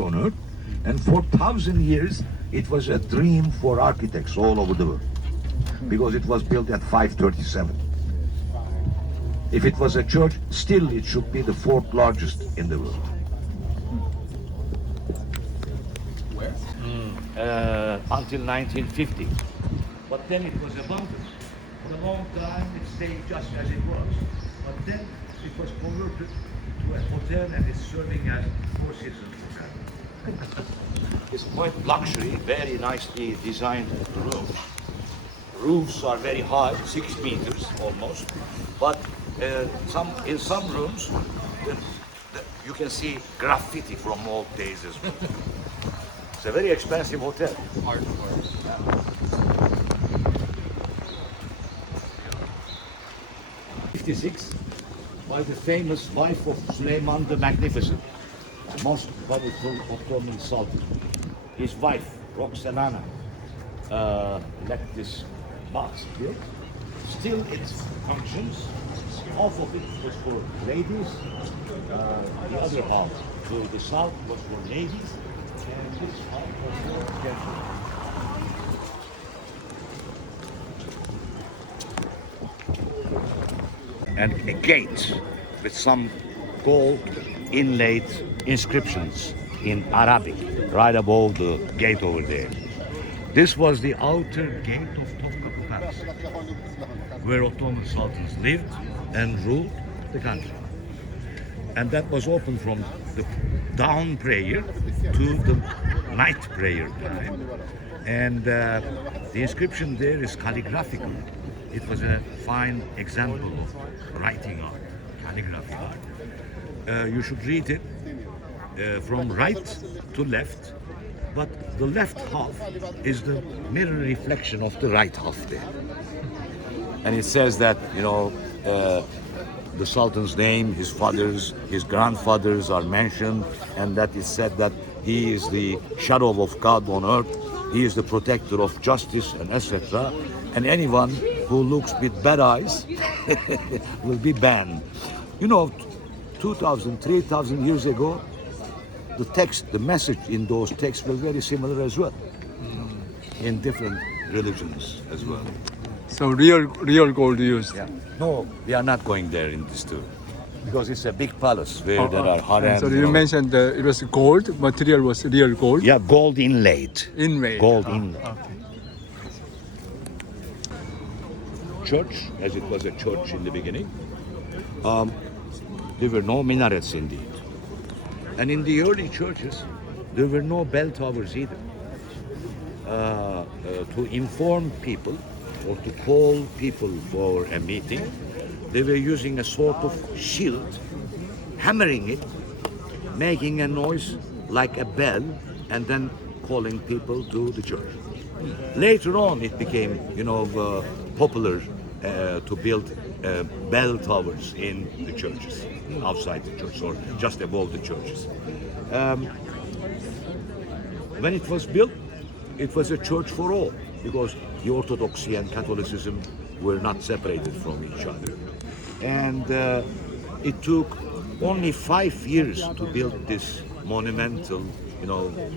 on Earth, and for 1,000 years it was a dream for architects all over the world, because it was built at 537. If it was a church, still it should be the fourth largest in the world. Where? Until 1950. But then it was abandoned. For a long time it stayed just as it was. But then it was converted to a hotel and is serving as Four Seasons hotel. It's quite luxury, very nicely designed rooms. Roofs are very high, 6 meters almost. But in some rooms, you can see graffiti from old days as well. It's a very expensive hotel. Art. 56 by the famous wife of Süleyman the Magnificent, most powerful Ottoman Sultan. His wife, Roxelana, let this box built. Still it functions. Half of it was for ladies, the other half to the south was for ladies, and this half was for gentlemen. And a gate with some gold inlaid inscriptions in Arabic right above the gate over there. This was the outer gate of Topkapı Palace, where Ottoman sultans lived and ruled the country. And that was open from the dawn prayer to the night prayer time. And the inscription there is calligraphical. It was a fine example of writing art, calligraphy art. You should read it from right to left, but the left half is the mirror reflection of the right half there. And it says that, the Sultan's name, his fathers, his grandfathers are mentioned, and that is said that he is the shadow of God on earth, he is the protector of justice, and etc. And anyone who looks with bad eyes will be banned. 2,000, 3,000 years ago, the text, the message in those texts were very similar as well, in different religions as well. So real gold used. Yeah. No, we are not going there in this tour, because it's a big palace where there are harems. So you mentioned it was gold, material was real gold. Yeah, gold inlaid. Inlaid. Gold inlaid. Okay. Church, as it was a church in the beginning, there were no minarets indeed. And in the early churches, there were no bell towers either. To inform people or to call people for a meeting, they were using a sort of shield, hammering it, making a noise like a bell, and then calling people to the church. Later on, it became, popular to build bell towers in the churches, outside the church or just above the churches. When it was built, it was a church for all, because the Orthodoxy and Catholicism were not separated from each other. And it took only 5 years to build this monumental,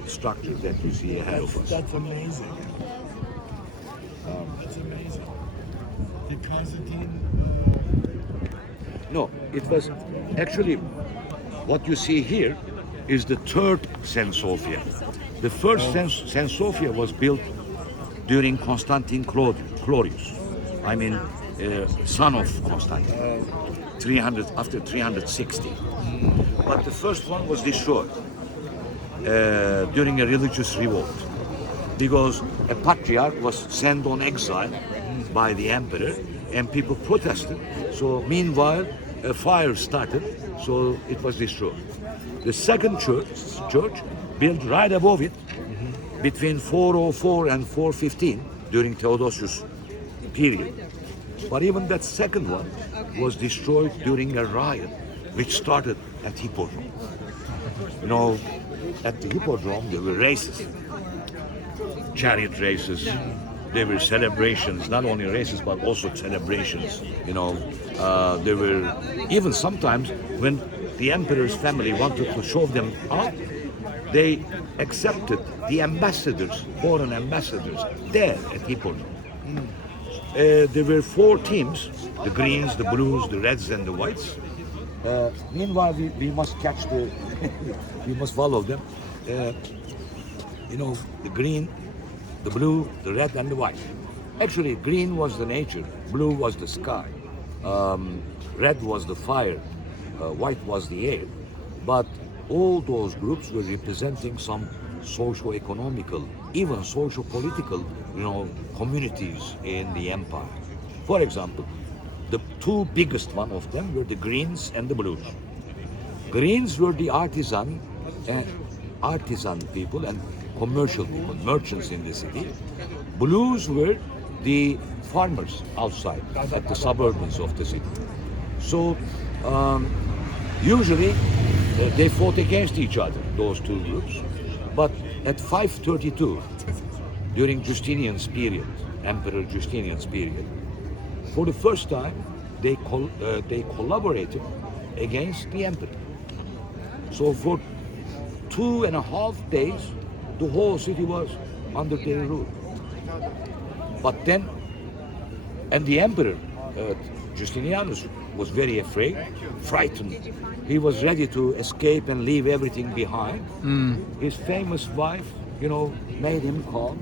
structure that you see ahead of us. That's amazing. That's amazing. Did Constantine? No, it was actually what you see here is the third St. Sophia. The first St. Sophia was built during Constantine Glorious. Son of Constantine. 360. But the first one was destroyed during a religious revolt, because a patriarch was sent on exile by the emperor and people protested. So meanwhile, a fire started, so it was destroyed. The second church built right above it between 404 and 415 during Theodosius' period. But even that second one was destroyed during a riot which started at Hippodrome. At the Hippodrome there were races, chariot races, there were celebrations, not only races but also celebrations. There were even sometimes when the emperor's family wanted to show them out, they accepted the ambassadors, foreign ambassadors, there at Hippodrome. There were 4 teams: the greens, the blues, the reds, and the whites. Meanwhile, we must catch the, we must follow them. The green, the blue, the red, and the white. Actually, green was the nature, blue was the sky, red was the fire, white was the air. But all those groups were representing some socio-economical, even socio-political, communities in the empire. For example, the 2 biggest one of them were the greens and the blues. Greens were the artisan people and commercial people, merchants in the city. Blues were the farmers outside at the suburbs of the city. So usually they fought against each other, those 2 groups. But at 532, during Justinian's period, Emperor Justinian's period, for the first time they collaborated against the emperor. So for 2.5 days, the whole city was under their rule. But then, and the emperor, Justinianus, was very afraid, frightened. He was ready to escape and leave everything behind. His famous wife, made him calm.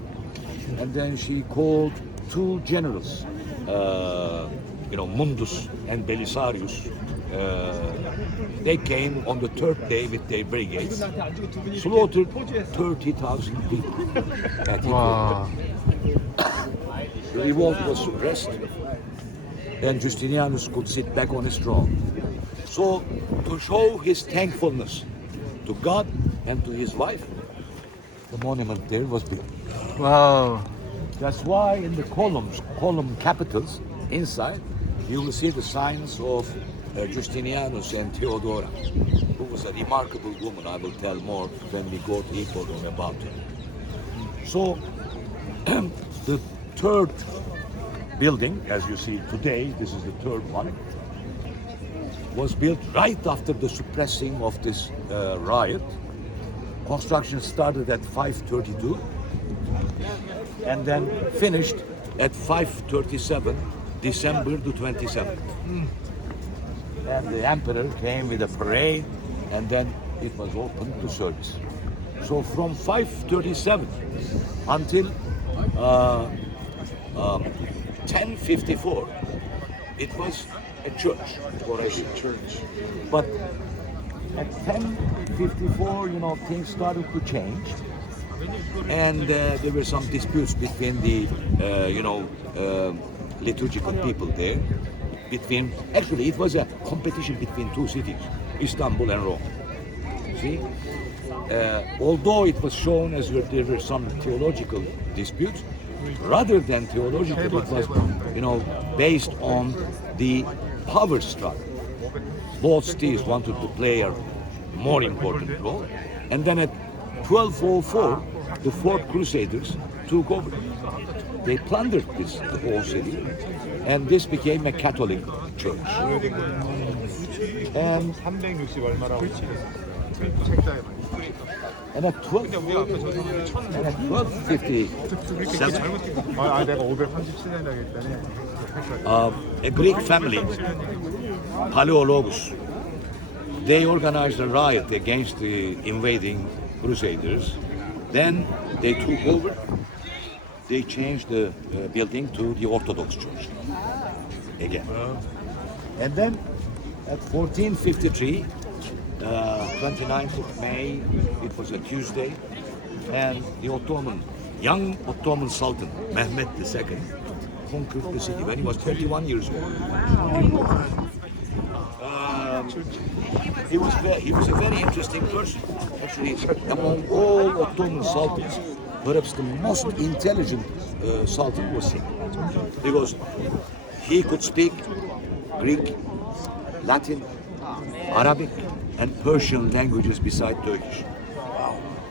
And then she called 2 generals, Mundus and Belisarius. They came on the 3rd day with their brigades, slaughtered 30,000 people. Wow. The revolt was suppressed, and Justinianus could sit back on his throne. So, to show his thankfulness to God and to his wife, the monument there was built. Wow. That's why in the column capitals inside, you will see the signs of Justinianus and Theodora, who was a remarkable woman. I will tell more when we go to Hippodrome about her. So, the 3rd building, as you see today, this is the 3rd one, was built right after the suppressing of this riot. Construction started at 532 and then finished at 537, December the 27th. And the emperor came with a parade, and then it was opened to service. So from 537 until 1054, it was a church for a church. But at 1054, things started to change, and there were some disputes between the, liturgical people there. Actually, it was a competition between 2 cities, Istanbul and Rome. See, although it was shown as there were some theological disputes, rather than theological, it was, based on the power struggle. Both cities wanted to play a more important role. And then at 1204, the 4th Crusaders took over. They plundered the whole city, and this became a Catholic church. And at 1257, a Greek family, Paleologus, they organized a riot against the invading Crusaders. Then they took over. They changed the building to the Orthodox Church again. And then at 1453, 29th of May, it was a Tuesday, and the young Ottoman Sultan, Mehmed II, conquered the city when he was 21 years old. He was a very interesting person. Actually, among all Ottoman sultans, perhaps the most intelligent sultan was him, because he could speak Greek, Latin, Arabic, and Persian languages beside Turkish.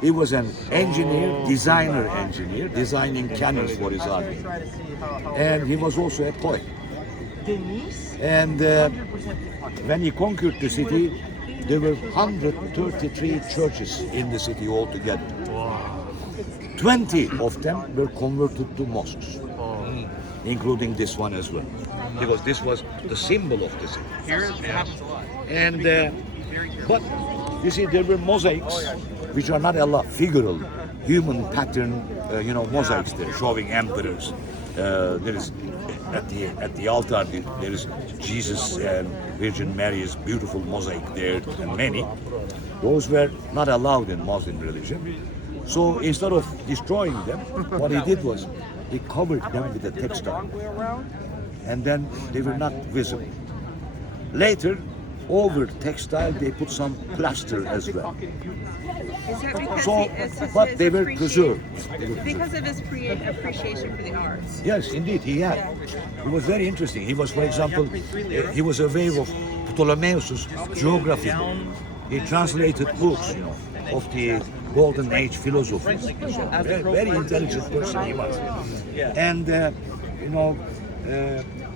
He was an designer engineer, designing cannons for his army. And he was also a poet. And when he conquered the city, there were 133 churches in the city altogether. 20 of them were converted to mosques, including this one as well, because this was the symbol of the city. Here it happens a lot. And but you see, there were mosaics which are not a lot figural, human pattern, mosaics there showing emperors. There is at the altar there is Jesus and Virgin Mary's beautiful mosaic there, and many. Those were not allowed in Muslim religion. So instead of destroying them, what he did was he covered them with a textile, and then they were not visible. Later, over textile, they put some plaster as well. Is that because So, it's but his they were appreciation- preserved. They were Because of his appreciation for the arts. Yes, indeed, he had. It was very interesting. He was, for example, he was aware of Ptolemaios' geography. He translated books, of the Golden Age philosophy. So, very intelligent person he was. And,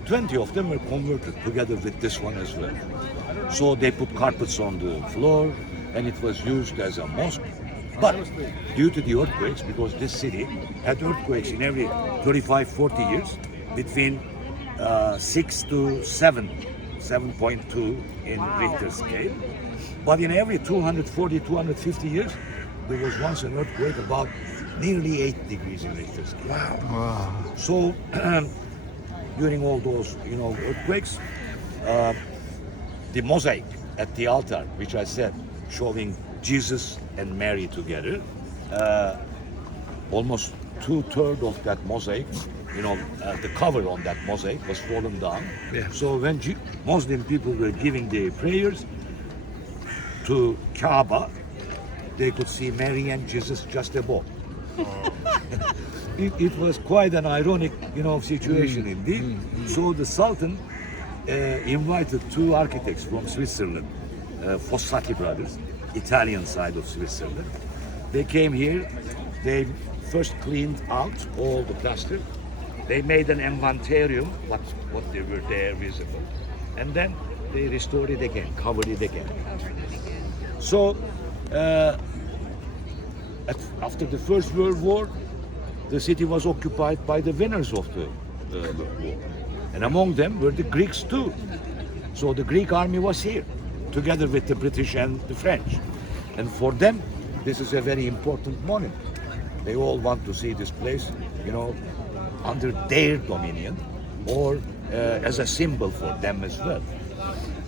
20 of them were converted together with this one as well. So they put carpets on the floor, and it was used as a mosque. But due to the earthquakes, because this city had earthquakes in every 35, 40 years, between 6 to 7, 7.2 in Richter scale. But in every 240, 250 years, there was once an earthquake about nearly 8 degrees in Richter scale. Wow. So during all those, earthquakes, the mosaic at the altar, which I said, showing Jesus and Mary together, almost 2/3 of that mosaic, the cover on that mosaic was fallen down. Yeah. So when Muslim people were giving their prayers to Kaaba, they could see Mary and Jesus just above. It was quite an ironic, situation indeed. So the Sultan invited 2 architects from Switzerland, Fossati brothers, Italian side of Switzerland. They came here. They first cleaned out all the plaster. They made an inventarium, what they were there visible, and then they restored it again, covered it again. So after the First World War, the city was occupied by the winners of the war. And among them were the Greeks too. So the Greek army was here, together with the British and the French. And for them, this is a very important monument. They all want to see this place, under their dominion, or as a symbol for them as well.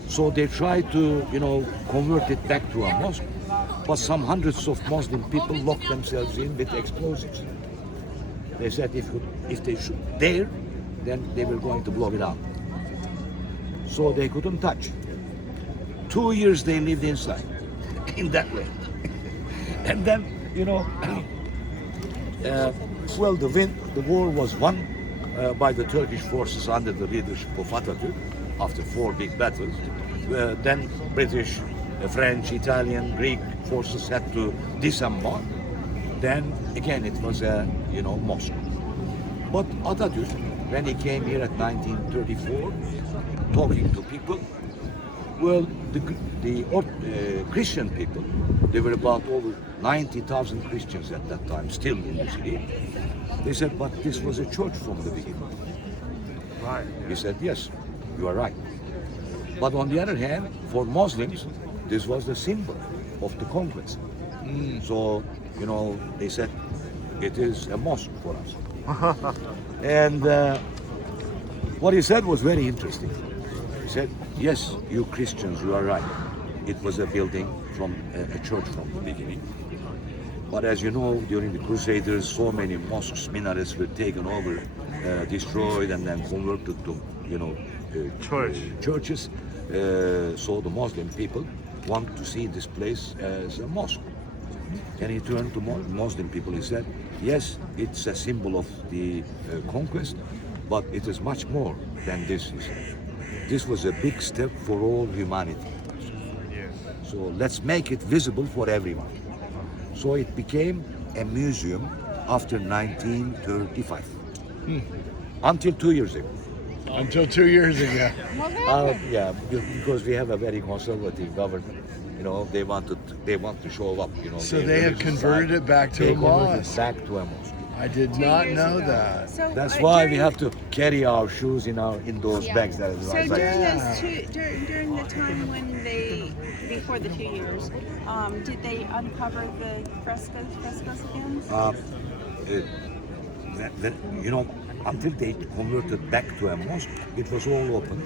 So they tried to, convert it back to a mosque. But some hundreds of Muslim people locked themselves in with explosives. They said if they should dare, then they were going to blow it up. So they couldn't touch. 2 years they lived inside, in that way. And then, the war was won by the Turkish forces under the leadership of Atatürk after 4 big battles. Then British, French, Italian, Greek forces had to disembark. Then again it was a mosque. But Atatürk, when he came here at 1934, talking to people, well, the Christian people, there were about over 90,000 Christians at that time, still in the city. They said, but this was a church from the beginning. Right. He said, yes, you are right. But on the other hand, for Muslims, this was the symbol of the conquest. So, they said, it is a mosque for us. And what he said was very interesting. He said, yes, you Christians, you are right. It was a building from a church from the beginning. But as you know, during the Crusaders, so many mosques, minarets were taken over, destroyed, and then converted to, churches. So the Muslim people want to see this place as a mosque. And he turned to Muslim people. He said, yes, it's a symbol of the conquest, but it is much more than this, he said. This was a big step for all humanity. So let's make it visible for everyone. So it became a museum after 1935. Until 2 years ago. Until 2 years ago. Yeah, because we have a very conservative government. they want to show up. So their they have religious converted side. it back to They a converted it mosque. back to a mosque. I did 2 not years know ago. that. So, That's why we during- have to carry our shoes in those bags. That is So right. during Yeah. those during the time when before the 2 years, did they uncover the frescoes again? Until they converted back to a mosque, it was all open.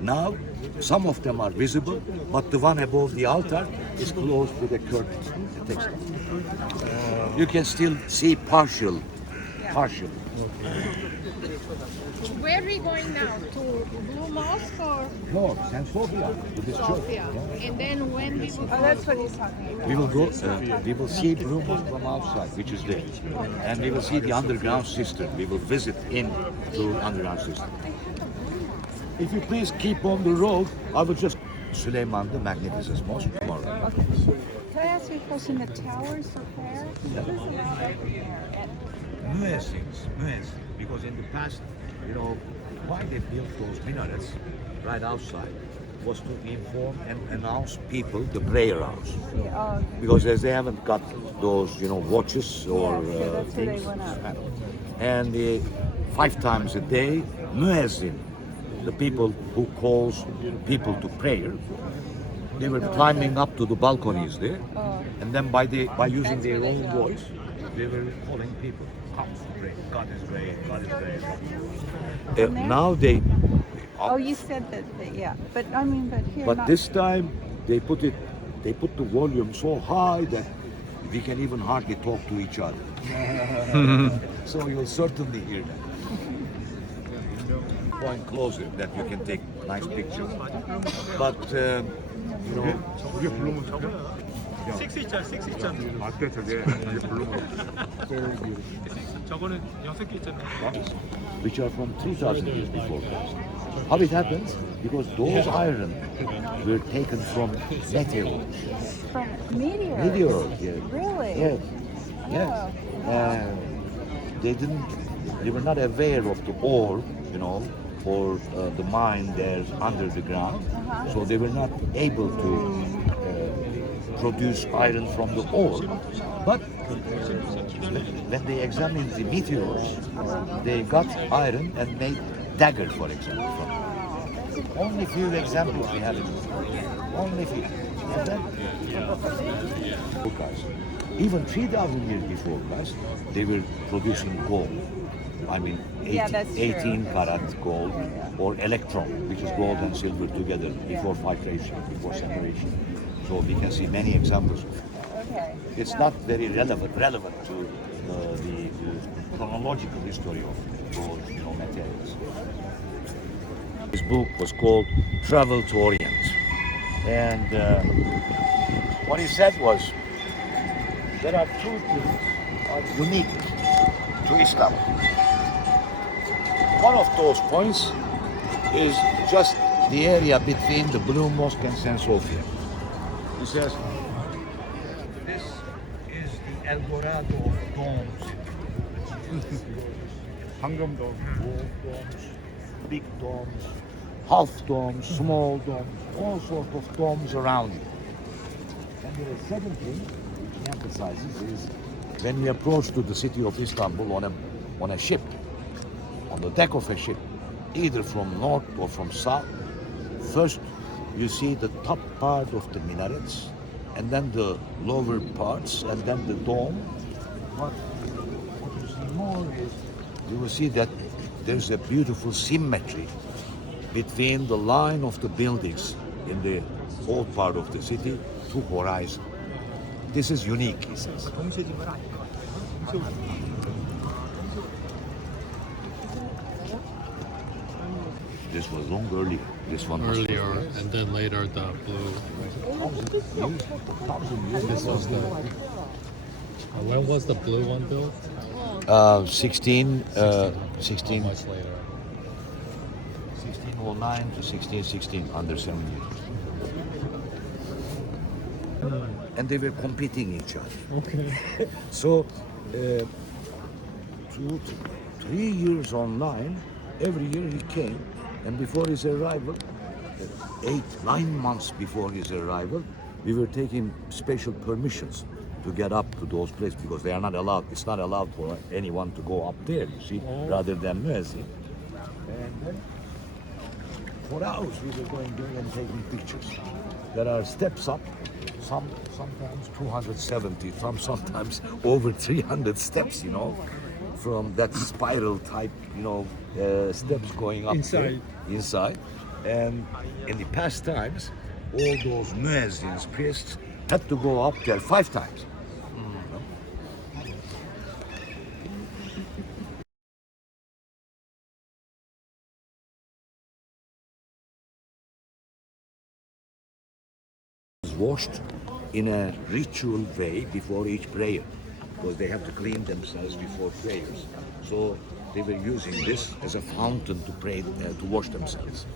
Now, some of them are visible, but the one above the altar is closed with a curtain. The textile. You can still see partial. Where are we going now? To Blue Mosque or No, St. Sophia, to this church. Sophia? And then when we will Oh, that's what he's talking about. We will go. We will see Blue Mosque from outside, which is there, and we will see the underground system. We will visit in the underground system. If you please keep on the road, I will just Süleyman the Magnificent Mosque tomorrow. Okay. Can I ask you a question? The towers for prayer? Muezzins, because in the past, why they built those minarets right outside was to inform and announce people the prayer hours. Because as they haven't got those, watches or that's where they things, went up. and 5 times a day, muezzin, the people who calls people to prayer, they were climbing up to the balconies there, and then by using their own voice, they were calling people, come to pray. God is great. God is great. Now they. Oh, you said that. Yeah, but I mean, but here. But not, this time they put the volume so high that we can even hardly talk to each other. So you'll certainly hear that. Point closer that you can take nice pictures. But 식스 있잖아. 맞대 저게 블루 저거는 6개 있잖아. which are from 3,000 years before Christ. How it happens? Because those iron were taken from meteors. from meteors. Meteors, yes. Really? Yes. Yes. They were not aware of the ore, or the mine there's under the ground. So they were not able to produce iron from the ore. But when they examined the meteors, they got iron and made dagger, for example, from it. Only few examples we have in the world. Only few. And then, even 3,000 years before Christ, they were producing gold. I mean, 18 karat gold, or electron, which is gold and silver together before filtration, before separation. So we can see many examples of it. Okay. It's not very relevant to the chronological history of those materials. His book was called Travel to Orient, and what he said was there are 2 things are unique to Islam. One of those points is just the area between the Blue Mosque and St. Sophia. He says, this is the El Dorado of domes. 황금도 Gold domes, big domes, half domes, small domes, all sorts of domes around it. And the second thing which he emphasizes is when we approach to the city of Istanbul on a ship, on the deck of a ship, either from north or from south, first you see the top part of the minarets, and then the lower parts, and then the dome. But what you see more is you will see that there's a beautiful symmetry between the line of the buildings in the old part of the city to horizon. This is unique, he says. This was long earlier. This one was Earlier, and then later the blue. 1,000 years. This was the. When was the blue one built? 16, 16, Much later. 1609 to 1616, under 7 years. And they were competing each other. Okay. So, 3 years online, every year he came, and before his arrival, 9 months before his arrival, we were taking special permissions to get up to those places because they are not allowed. It's not allowed for anyone to go up there, you see, rather than muezzin. And then for hours we were going there and taking pictures. There are steps up, sometimes 270, sometimes over 300 steps, you know, from that spiral type, you know, steps going up there, inside. And in the past times, all those muezzins, priests, had to go up there 5 times. Washed in a ritual way before each prayer because they have to clean themselves before prayers. So they were using this as a fountain to pray, to wash themselves.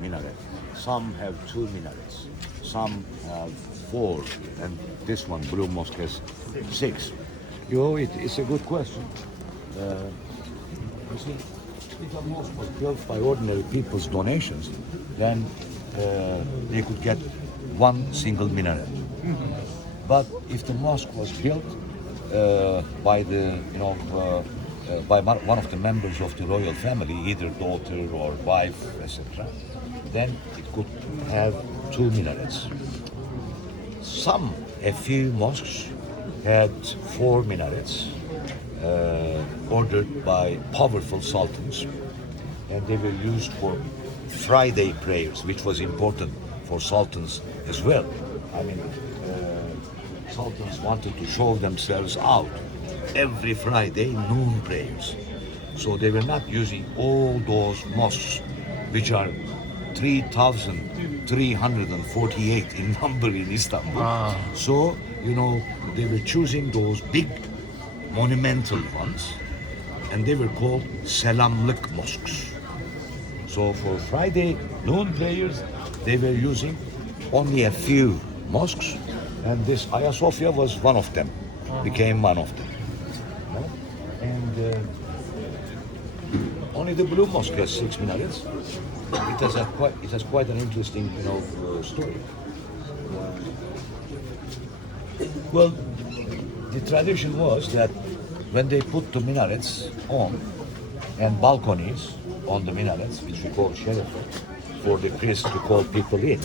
Minaret. Some have 2 minarets, some have 4, and this one, Blue Mosque, has 6. You know, it's a good question. You see, if a mosque was built by ordinary people's donations, then they could get 1 single minaret. But if the mosque was built by the, you know, by one of the members of the royal family, either daughter or wife, etc., then it could have 2 minarets. A few mosques had 4 minarets, ordered by powerful sultans, and they were used for Friday prayers, which was important for sultans as well. I mean, sultans wanted to show themselves out every Friday, noon prayers. So they were not using all those mosques, which are 3,348 in number in Istanbul. So, you know, they were choosing those big monumental ones, and they were called Selamlık mosques. So for Friday noon prayers, they were using only a few mosques, and this Hagia Sophia was one of them, became one of them. And only the Blue Mosque has 6 minarets. It has quite an interesting, you know, story. Well, the tradition was that when they put the minarets on and balconies on the minarets, which we call sherefe, for the priests to call people in.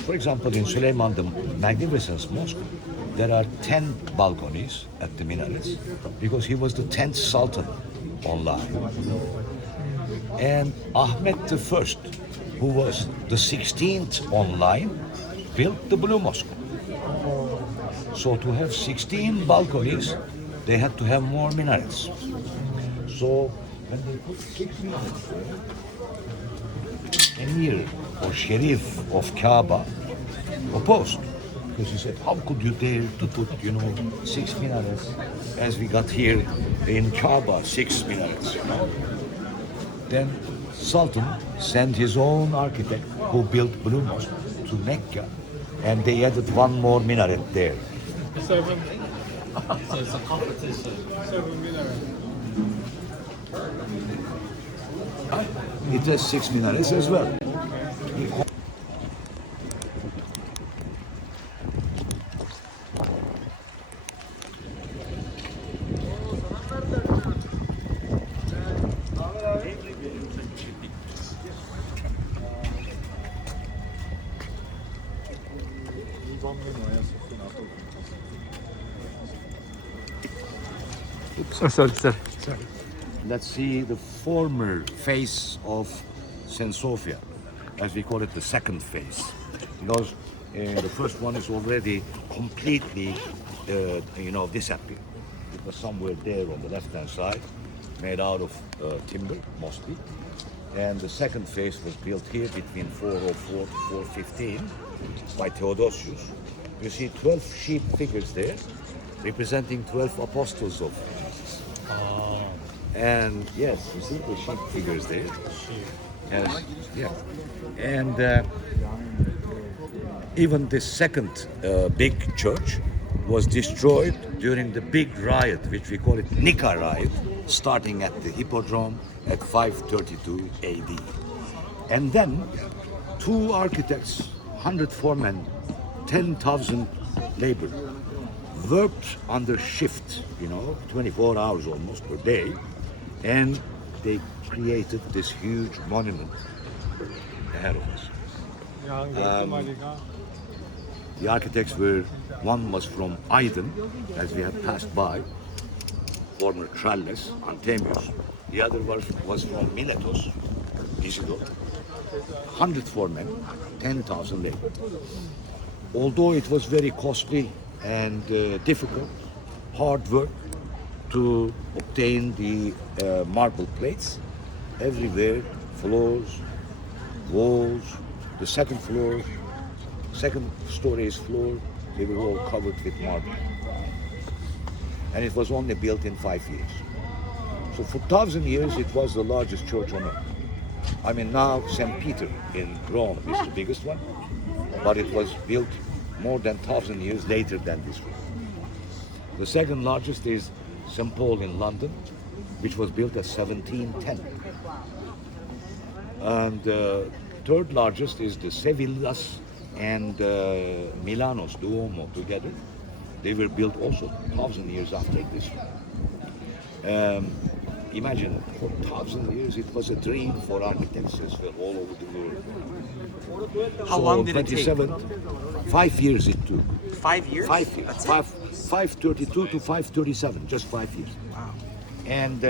For example, in Süleyman the Magnificent's mosque, there are 10 balconies at the minarets because he was the 10th sultan online. And Ahmet I, who was the 16th online, built the Blue Mosque. So to have 16 balconies, they had to have more minarets. So when they put 6 minarets there, Emir or Sharif of Kaaba opposed. Because he said, how could you dare to put, you know, 6 minarets as we got here in Kaaba, 6 minarets, you know? Then Sultan sent his own architect who built Blue Mosque to Mecca, and they added 1 more minaret there. 7. So it's a competition. 7 minaret. It has 6 minarets as well. Sorry. Let's see the former face of St. Sophia, as we call it, the second face, because the first one is already completely, you know, disappeared. It was somewhere there on the left-hand side, made out of timber, mostly. And the second face was built here between 404 to 415 by Theodosius. You see 12 sheep figures there, representing 12 apostles of Jesus. And yes, you see the sheep figures there. Yes, yeah. And Even the second big church was destroyed during the big riot, which we call it Nika riot, starting at the Hippodrome at 532 AD. And then two architects, 100 foremen, 10,000 labor, worked under shift, 24 hours almost per day, and they created this huge monument ahead of us. The architects were, one was from Aydın, as we have passed by, former Tralles, Antemius. The other was from Miletos, Isidore. 100 foremen, 10,000 labor. Although it was very costly and difficult, hard work to obtain the marble plates, everywhere, floors, walls, the second floor, second story's floor, they were all covered with marble. And it was only built in 5 years. So for 1,000 years, it was the largest church on earth. I mean, now St. Peter in Rome is the biggest one, but it was built more than 1,000 years later than this one. The second largest is St. Paul in London, which was built at 1710. And third largest is the Sevillas and Milanos, Duomo together. They were built also 1,000 years after this one. Imagine, for 1,000 years, it was a dream for architects as well, all over the world. How long did it take? 5 years it took. 5 years? 5 years. That's 532 to 537, just 5 years. Wow. And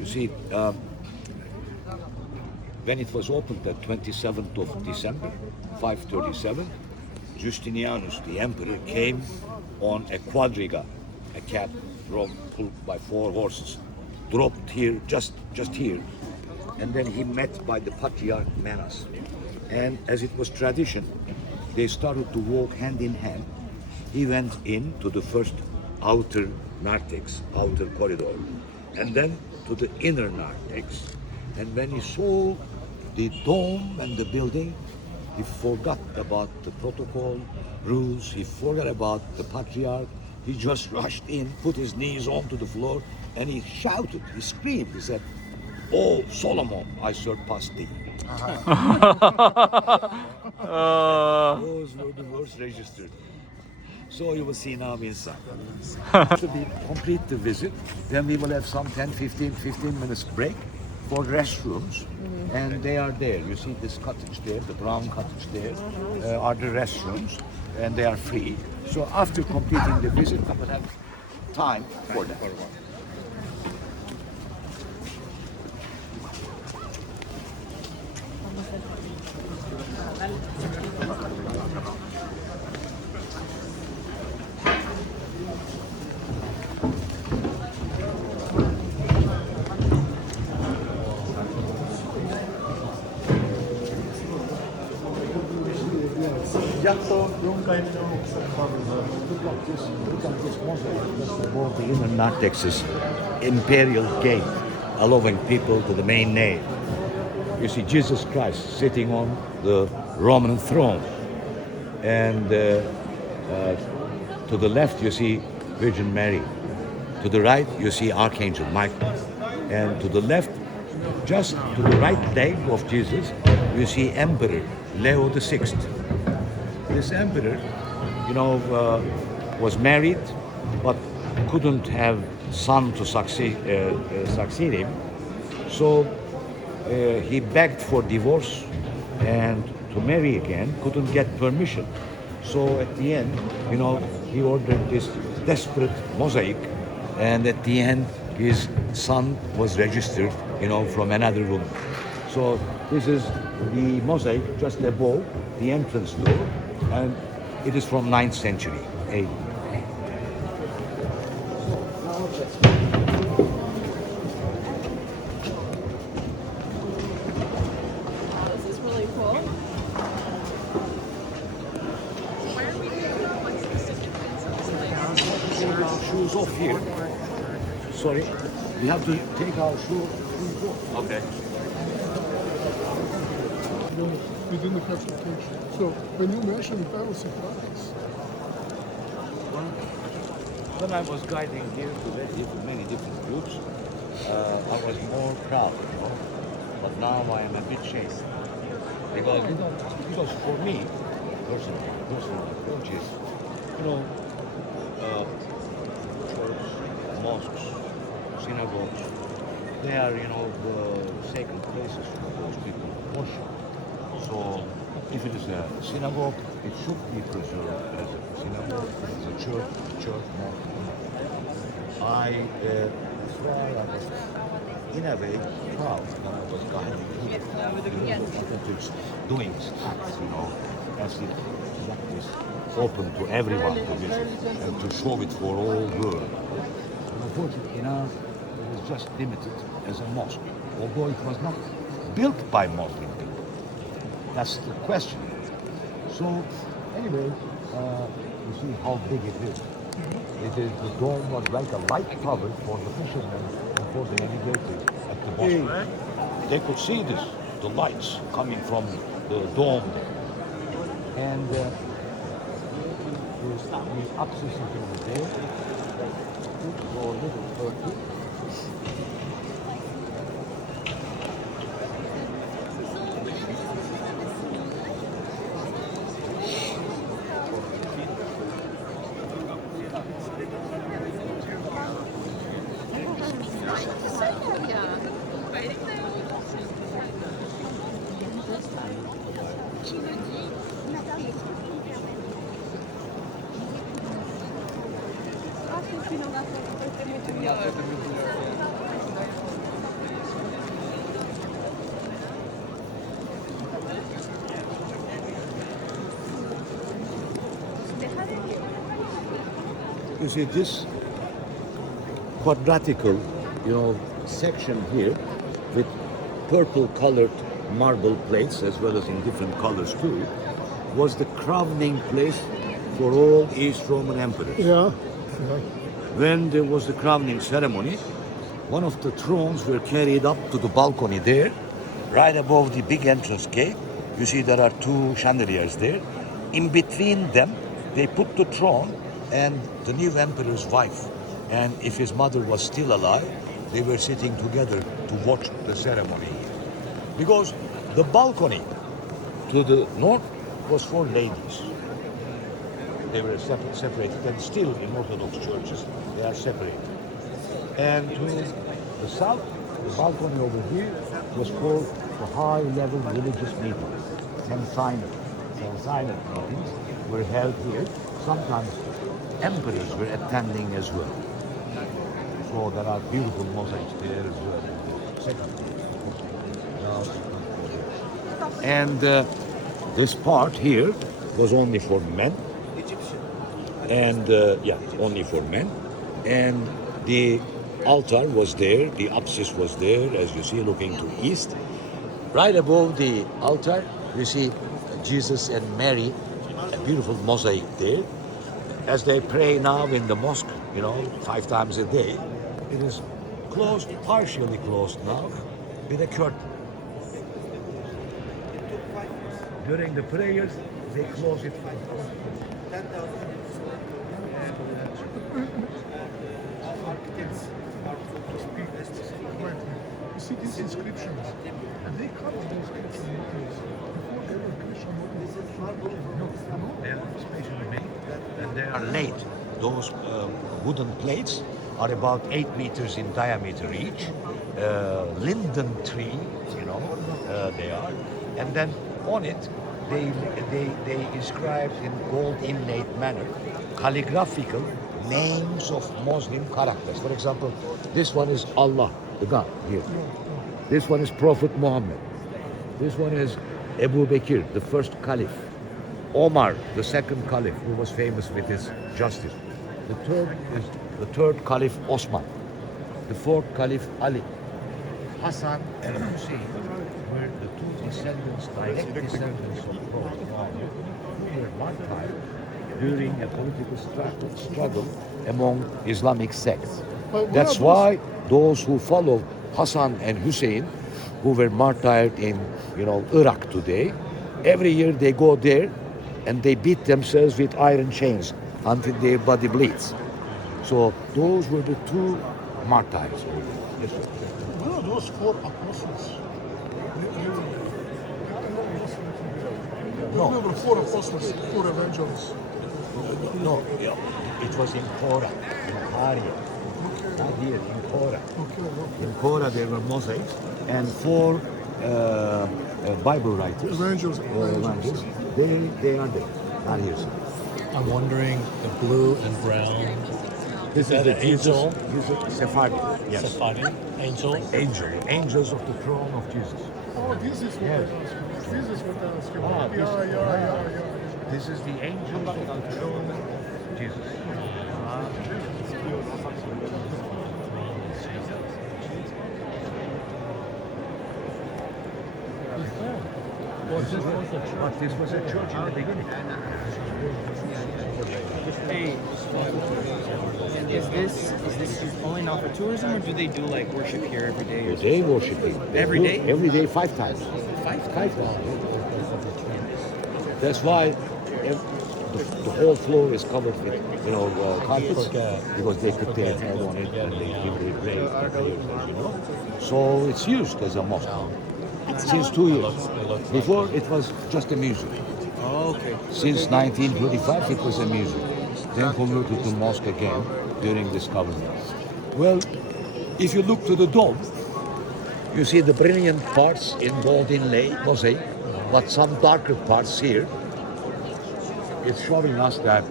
you see, when it was opened at 27th of December, 537, Justinianus, the emperor, came on a quadriga, a cat pulled by 4 horses, dropped here, just here, and then he met by the Patriarch Menas. And as it was tradition, they started to walk hand in hand. He went in to the first outer narthex, outer corridor, and then to the inner narthex. And when he saw the dome and the building, he forgot about the protocol, rules, he forgot about the patriarch. He just rushed in, put his knees onto the floor, and he shouted, he screamed, he said, "Oh, Solomon, I surpassed thee." Those were the words registered. So you will see now inside. To be complete the visit, then we will have some 15 minutes break for restrooms, and they are there. You see this cottage there, the brown cottage there, are the restrooms, and they are free. So after completing the visit, we will have time for that. Look at this mosaic just above the inner narthex's imperial gate, allowing people to the main nave. You see Jesus Christ sitting on the Roman throne, and to the left you see Virgin Mary, to the right you see Archangel Michael, and to the left, just to the right leg of Jesus, you see Emperor Leo VI. This emperor, was married, but couldn't have son to succeed him. So he begged for divorce and to marry again, couldn't get permission. So at the end, he ordered this desperate mosaic, and at the end, his son was registered, from another room. So this is the mosaic just above the entrance door, and it is from 9th century AD. This is really cool. Where are we going to go? What's the significance of this place? Take our shoes off here. Sorry, we have to take our shoes off. Okay. within the classification. So when you mentioned it, I was surprised. When I was guiding here to many different groups, I was more proud, you know. But now I am a bit chased because for me, personal approach is, you know, church, mosques, synagogues, they are, you know, the sacred places for those people who worship. So if it is a synagogue, it should be preserved as a synagogue, as a church mosque. That's why I was, in a way, proud when I was guiding people, doing acts, you know, as if that is open to everyone to visit and to show it for all world. Unfortunately, it was just limited as a mosque, although it was not built by Muslim people. That's the question. So, anyway, you see how big it is. The dome was like a light cover for the fishermen and for the navigators at the bottom. They could see this, the lights coming from the dome. And the axis is over there. So a little Turkey. You see this quadratical, section here with purple colored marble plates as well as in different colors too, was the crowning place for all East Roman emperors. Yeah. When there was the crowning ceremony, one of the thrones were carried up to the balcony there, right above the big entrance gate. You see there are two chandeliers there. In between them, they put the throne and the new emperor's wife. And if his mother was still alive, they were sitting together to watch the ceremony. Because the balcony to the north was for ladies. They were separated, and still in Orthodox churches they are separated. And to the south, the balcony over here was for the high-level religious meetings. Synod meetings were held here. Sometimes emperors were attending as well. So there are beautiful mosaics there as well. And this part here was only for men. And only for men. And the altar was there, the apsis was there, as you see, looking to east. Right above the altar, you see Jesus and Mary, a beautiful mosaic there. As they pray now in the mosque, 5 times a day, it is closed, partially closed now, with a curtain. During the prayers, they close it 5 times. You see these inscriptions, and they cut those inscriptions before they were Christian. No, they are specially made, and they are laid. Those wooden plates are about 8 meters in diameter each. Linden tree, they are, and then on it they inscribed in gold inlaid manner calligraphical names of Muslim characters. For example, this one is Allah, the God here. This one is Prophet Muhammad. This one is Abu Bakr, the first caliph. Omar, the second caliph, who was famous with his justice. The third is the third caliph Osman. The fourth caliph Ali. Hassan and Hussein were the two direct descendants of Prophet Muhammad, who were martyred during a political struggle among Islamic sects. That's why those who follow Hassan and Hussein, who were martyred in Iraq today, every year they go there and they beat themselves with iron chains until their body bleeds. So those were the two martyrs. Yes, sir. Where are those four apostles? No. There were four apostles, four evangelists. No, it was in Korah, in Hagia. Not here, in Korah. In Korah there were mosaics and four Bible writers. Evangelists. Evangelists. They are there, not here. Sir. I'm wondering the blue and brown. This is the an angel? Jesus, Sephardi. Yes. Sephardi angel. Angels of the throne of Jesus. Oh, this is what Yes. I asked. This is what I asked you. Ah, Yeah. This is the angels of the throne of Jesus. But this was a church in the beginning. Is this only now for tourism, or do they do like worship here every day? They worship him. Every day? Every day, 5 times. Five times. That's why the whole floor is covered with, carpets, because they put their head on it and they give it praise for prayers, you know. So it's used as a mosque now. Since 2 years. Before it was just a museum. Oh, okay. Since 1925 it was a museum. Then converted to mosque again during this government. Well, if you look to the dome, you see the brilliant parts in gold inlay, mosaic, but some darker parts here. It's showing us that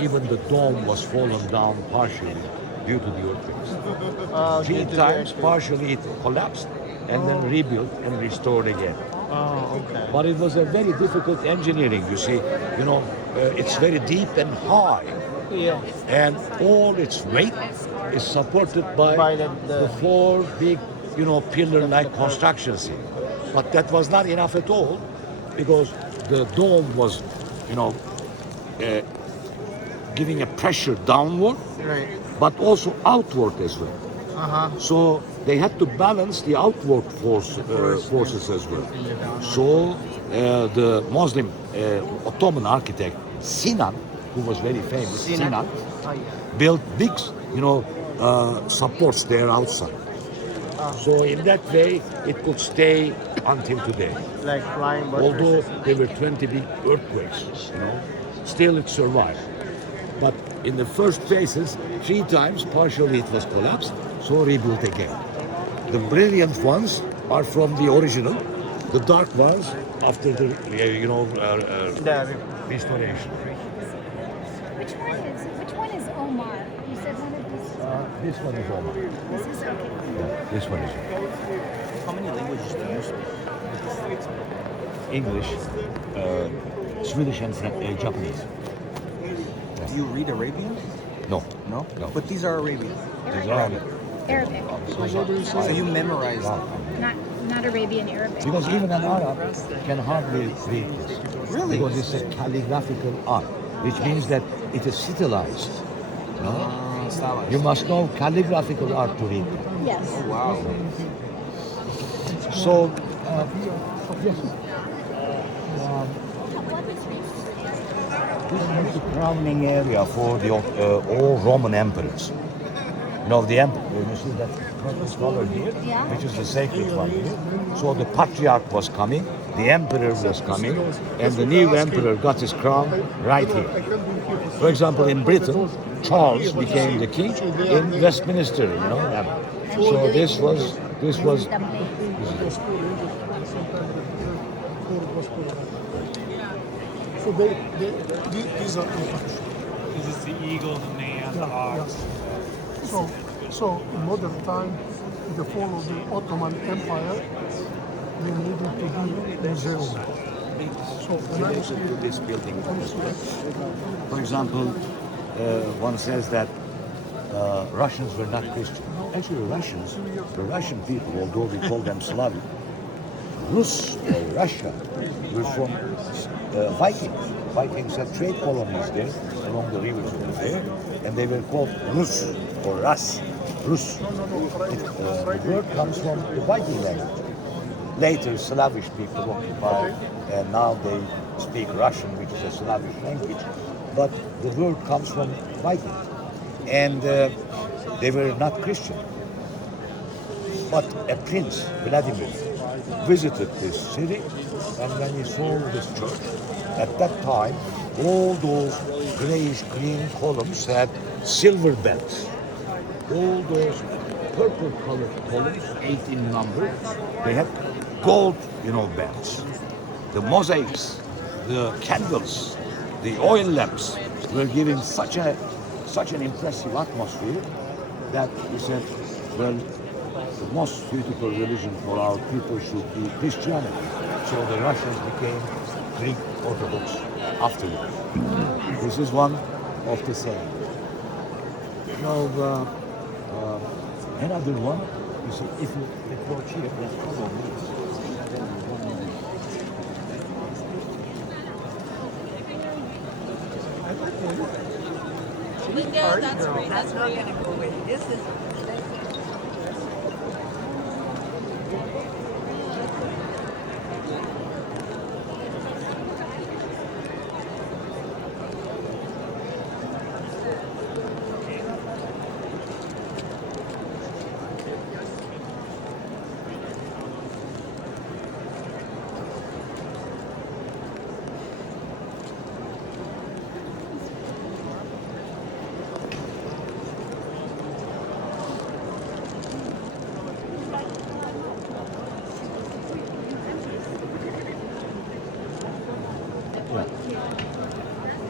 even the dome was fallen down partially due to the earthquakes. 3 times partially it collapsed and then rebuilt and restored again. Oh, okay. But it was a very difficult engineering, you see. It's very deep and high. Yeah. And all its weight is supported by the 4 big, pillar-like constructions here. But that was not enough at all, because the dome was, giving a pressure downward, Right. but also outward as well. So they had to balance the outward forces as well. So the Muslim Ottoman architect Sinan, who was very famous, Sinan, built big, supports there outside. So in that way, it could stay until today. Like flying Although there were 20 big earthquakes, still it survived. But in the first phases, 3 times partially it was collapsed, so rebuilt again. The brilliant ones are from the original. The dark ones after the restoration. Which one is Omar? You said one of these. This one is Omar. This is okay. This one is How many languages do you speak? English, Swedish, and Japanese. Do you read Arabian? No, No. no. But these are Arabian. These are Arabic. So you memorize them. Not Arabian, Arabic. because even an Arab can hardly read this. Really? Because it's a calligraphical art, which means that it is stylized. Stylized. You must know calligraphical art to read it. Yes. Wow. So, yes. This is the crowning area for the all Roman emperors. The emperor, you see that purple color here, Yeah. which is the sacred one here. So the patriarch was coming, the emperor was coming, and the new emperor got his crown right here. For example, in Britain, Charles became the king in Westminster, So this was. So these are untouched. This is the eagle, the man, the ox. So in modern time, with the fall of the Ottoman Empire, they needed to be museum. So when I was here, This building. For example, one says that Russians were not Christian. Actually, the Russian people, although we call them Slavic, Rus or Russia were from Vikings. Vikings had trade colonies there along the rivers over there, and they were called Rus or Ras. Rus. The word comes from the Viking language. later Slavish people occupied, and now they speak Russian, which is a Slavic language. But the word comes from Vikings, and they were not Christian. But a prince, Vladimir, visited this city, and when he saw this church, at that time, all those grayish-green columns had silver bells. All those purple-colored columns, 8 in number, they had gold, bells. The mosaics, the candles, the oil lamps were giving such an impressive atmosphere that he said, well, the most suitable religion for our people should be Christianity. So the Russians became Greek Orthodox afterwards. This is one of the sayings. Now, another one, you see, if you approach here, let's follow me. That's not going to go away. This is.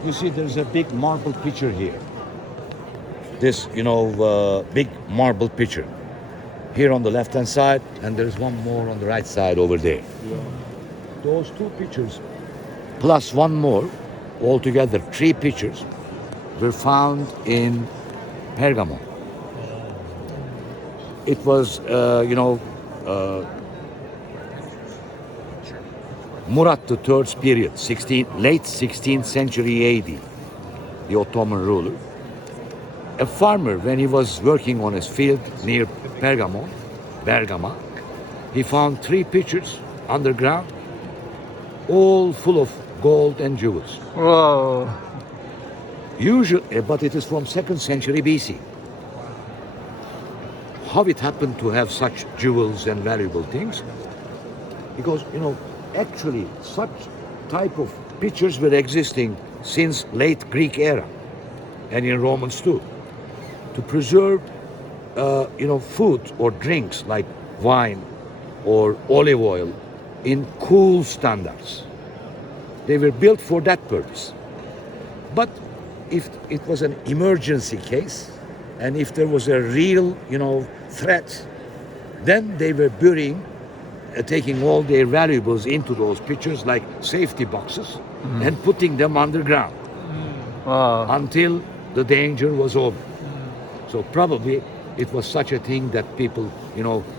You see, there's a big marble picture here. This, big marble picture. Here on the left-hand side, and there's one more on the right side over there. Yeah. Those 2 pictures, plus one more, altogether 3 pictures, were found in Pergamon. It was, Murat III's period, late 16th century AD, the Ottoman ruler. A farmer, when he was working on his field near Bergama, he found 3 pictures underground, all full of gold and jewels. Wow. Usually, but it is from 2nd century BC. How it happened to have such jewels and valuable things? Because, actually, such type of pictures were existing since late Greek era, and in Romans too. To preserve, food or drinks like wine or olive oil in cool standards. They were built for that purpose. But if it was an emergency case, and if there was a real, threat, then they were taking all their valuables into those pictures like safety boxes and putting them underground until the danger was over. So probably it was such a thing that people,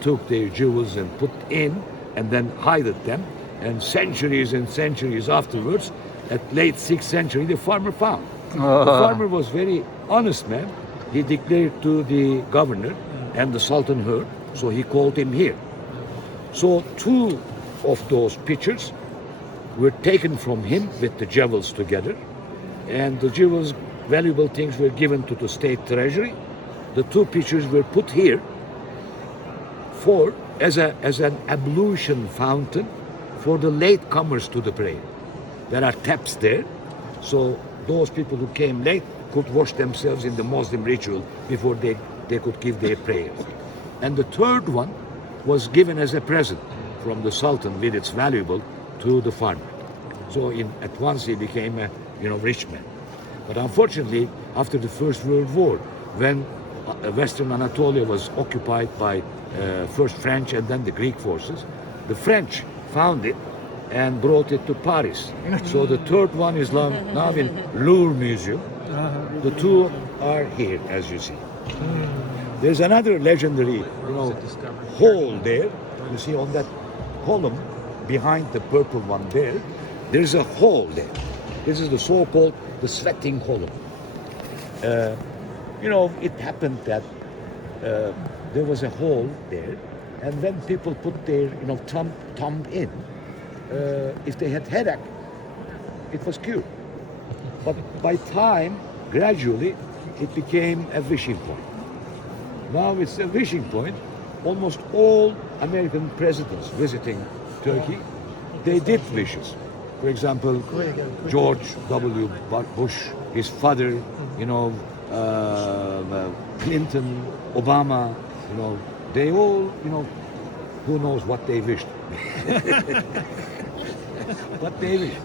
took their jewels and put in and then hid them. And centuries and centuries afterwards, at late 6th century, the farmer found. The farmer was very honest man. He declared to the governor, and the Sultan heard, so he called him here. So 2 of those pictures were taken from him with the jewels together, and the jewels, valuable things, were given to the state treasury. The 2 pictures were put here as an ablution fountain for the latecomers to the prayer. There are taps there, so those people who came late could wash themselves in the Muslim ritual before they could give their prayers. And the 3rd one was given as a present from the Sultan with its valuable to the farmer. So at once he became a rich man. But unfortunately, after the First World War, when Western Anatolia was occupied by first French and then the Greek forces, the French found it and brought it to Paris. So the 3rd one is now in Louvre Museum. The 2 are here, as you see. There's another legendary, hole there. You see on that column behind the purple one there, there's a hole there. This is the so-called the sweating column. It happened that there was a hole there, And when people put their thumb in, if they had headache, it was cured. But by time, gradually, it became a wishing point. Now it's a wishing point. Almost all American presidents visiting Turkey, they did wishes. For example, George W. Bush, his father, Clinton, Obama, they all, who knows what they wished. What they wished.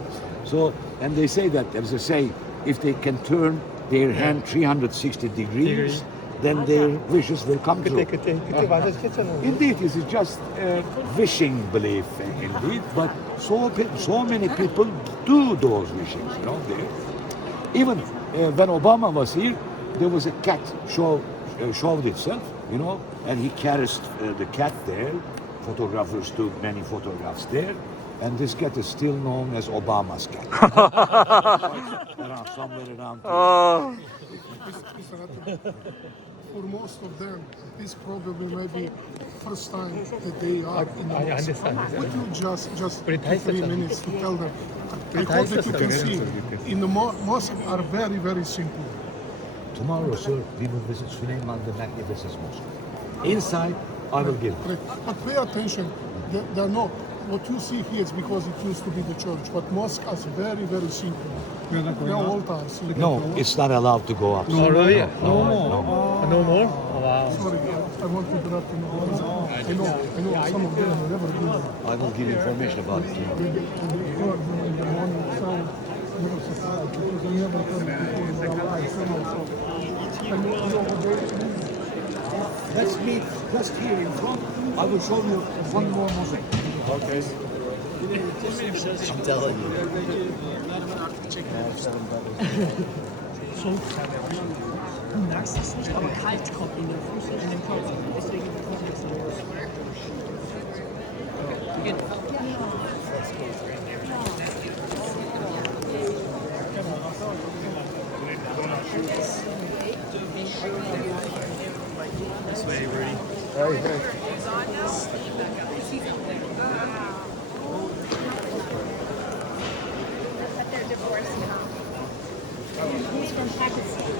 So, and they say that, as they say, if they can turn their hand 360 degrees, then their wishes will come true. Indeed, it is just a wishing belief, indeed, but so many people do those wishes, there. Even when Obama was here, there was a cat showed itself, and he carries the cat there. Photographers took many photographs there, and this cat is still known as Obama's cat. Somewhere around here. For most of them, this probably may be first time that they are in the mosque. Would you just 3 minutes to tell them? I hope that you can see in the mosque are very, very simple. Tomorrow, sir, we will visit Süleyman the Magnificent Mosque. Inside, I will give. But pay attention, they're not. What you see here is because it used to be the church, but mosque is very, very simple. There are altars. No, it's not allowed to go up. Oh, really? No more. No more? Oh, wow. Sorry, I want to interrupt you. I know some of them will never do that. I will give information about it. They go in the morning, so you're surprised because they never come before in their life. Let's meet just here in front. I will show you one more mosque. Okay. I'm telling you. Soğuk du merkst es nicht, aber kalt kommt in den Körper. Deswegen This way, Rudy. But they're divorced now. He's from Pakistan.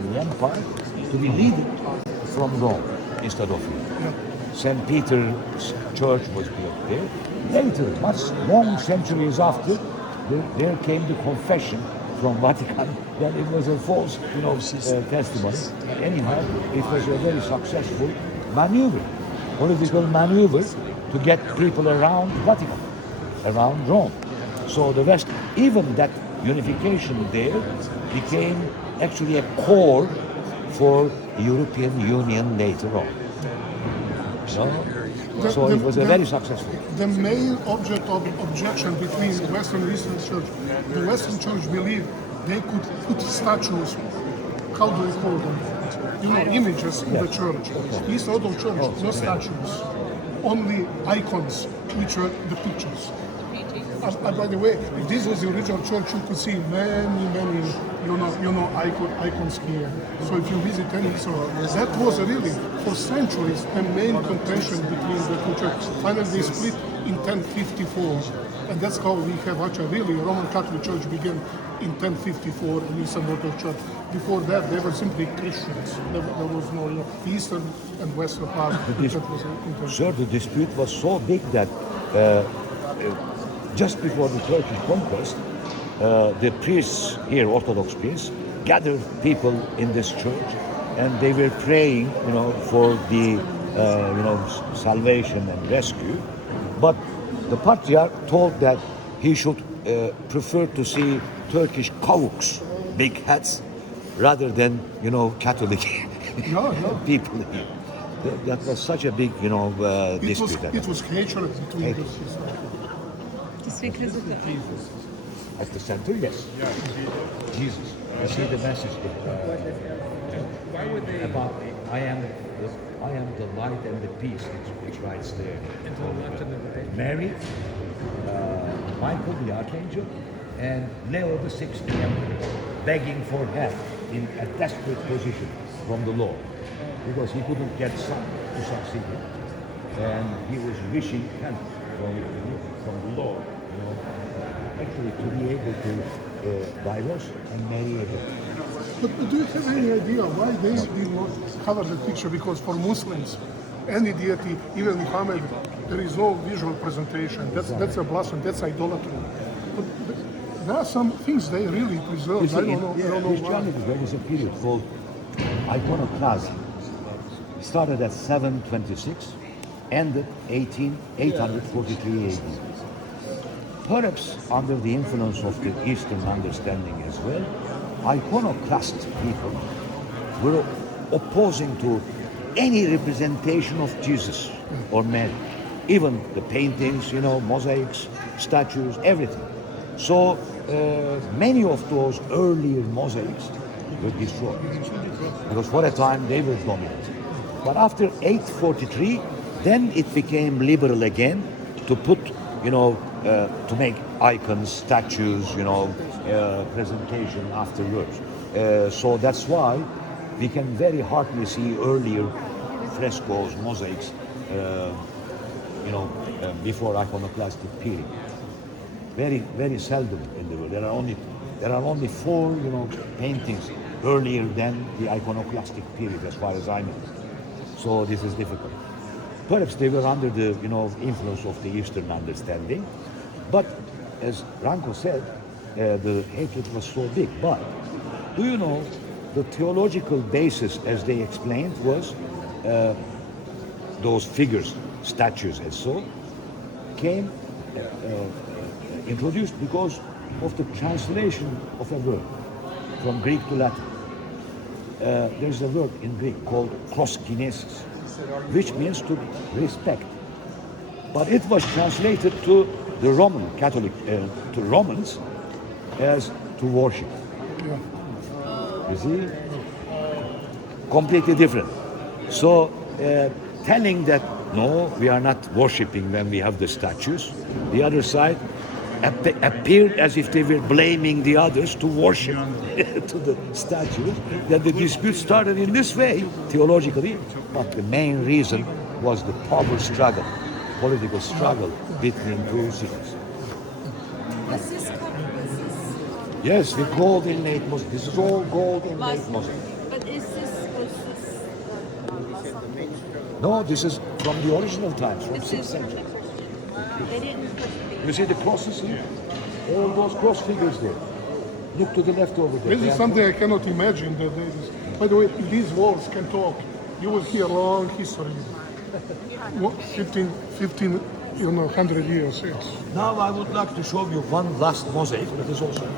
The empire to be leaded from Rome instead of here. St. Peter's Church was built there. Later, long centuries after, there came the confession from Vatican that it was a false, testimony. Anyhow, it was a very successful maneuver, political maneuver to get people around Vatican, around Rome. So the West, even that unification there became actually a core for European Union later on. So it was a very successful. The main object of objection between Western and Eastern Church, the Western Church believed they could put statues, how do we call them? Images in the church. East Orthodox Church, no statues, only icons, which are the pictures. And by the way, if this was the original church, you could see many, icons here. So if you visit any, so that was really, for centuries, the main contention between the two churches. Finally, they split in 1054, and that's how we have actually really Roman Catholic Church began in 1054 in Eastern Orthodox Church. Before that, they were simply Christians. There was no Eastern and Western part. Sir, the dispute was so big that just before the Turkish conquest, the priests here, Orthodox priests, gathered people in this church, and they were praying, for the, salvation and rescue. But the patriarch told that he should prefer to see Turkish kavuks, big hats, rather than, Catholic people here. That was such a big, dispute. It was hatred between the At the center, yes. Jesus. You see the message there. About I am the light and the peace, which writes there. Mary, Michael the archangel, and Leo the Sixth, the emperor, begging for help in a desperate position from the Lord, because he couldn't get son to succeed him, and he was wishing help from the Lord, you know, actually to be able to divorce and marry again. But do you have any idea why they did not cover the picture? Because for Muslims, any deity, even Muhammad, there is no visual presentation. That's a blasphemy. That's idolatry. But there are some things they really preserve. I don't know. I don't know why. Christianity, there is a period called iconoclasm. Started at 726, ended 843 AD. Perhaps under the influence of the Eastern understanding as well, iconoclast people were opposing to any representation of Jesus or Mary, even the paintings, you know, mosaics, statues, everything. So many of those earlier mosaics were destroyed because for a time they were dominant. But after 843, then it became liberal again to put, you know, to make icons, statues, you know, presentation afterwards. So that's why we can very hardly see earlier frescoes, mosaics, you know, before iconoclastic period. Very, very seldom in the world. There are only 4, you know, paintings earlier than the iconoclastic period, as far as I know. So this is difficult. Perhaps they were under the, you know, influence of the Eastern understanding, but as Ranko said, the hatred was so big. But do you know the theological basis, as they explained, was those figures, statues, and so came introduced because of the translation of a word from Greek to Latin. There's a word in Greek called proskinesis, which means to respect. But it was translated to the Roman Catholic, to Romans, as to worship. You see? Completely different. So, telling that, no, we are not worshipping when we have the statues, the other side appeared as if they were blaming the others to worship to the statues. That the dispute started in this way, theologically, but the main reason was the power struggle, political struggle between two cities. Was this covered? Was this? Yes, with gold inlaid mosaic. This is all gold inlaid mosaic. But was this Muslim? No, this is from the original times, from This 6th is from the century. Christian. They didn't put the. You see the crosses here? All those cross figures there. Look to the left over there. This is something I cannot imagine that there is. By the way, these walls can talk. You will hear long history. 15, you know, 100 years, yes. Now I would like to show you one last mosaic that is also.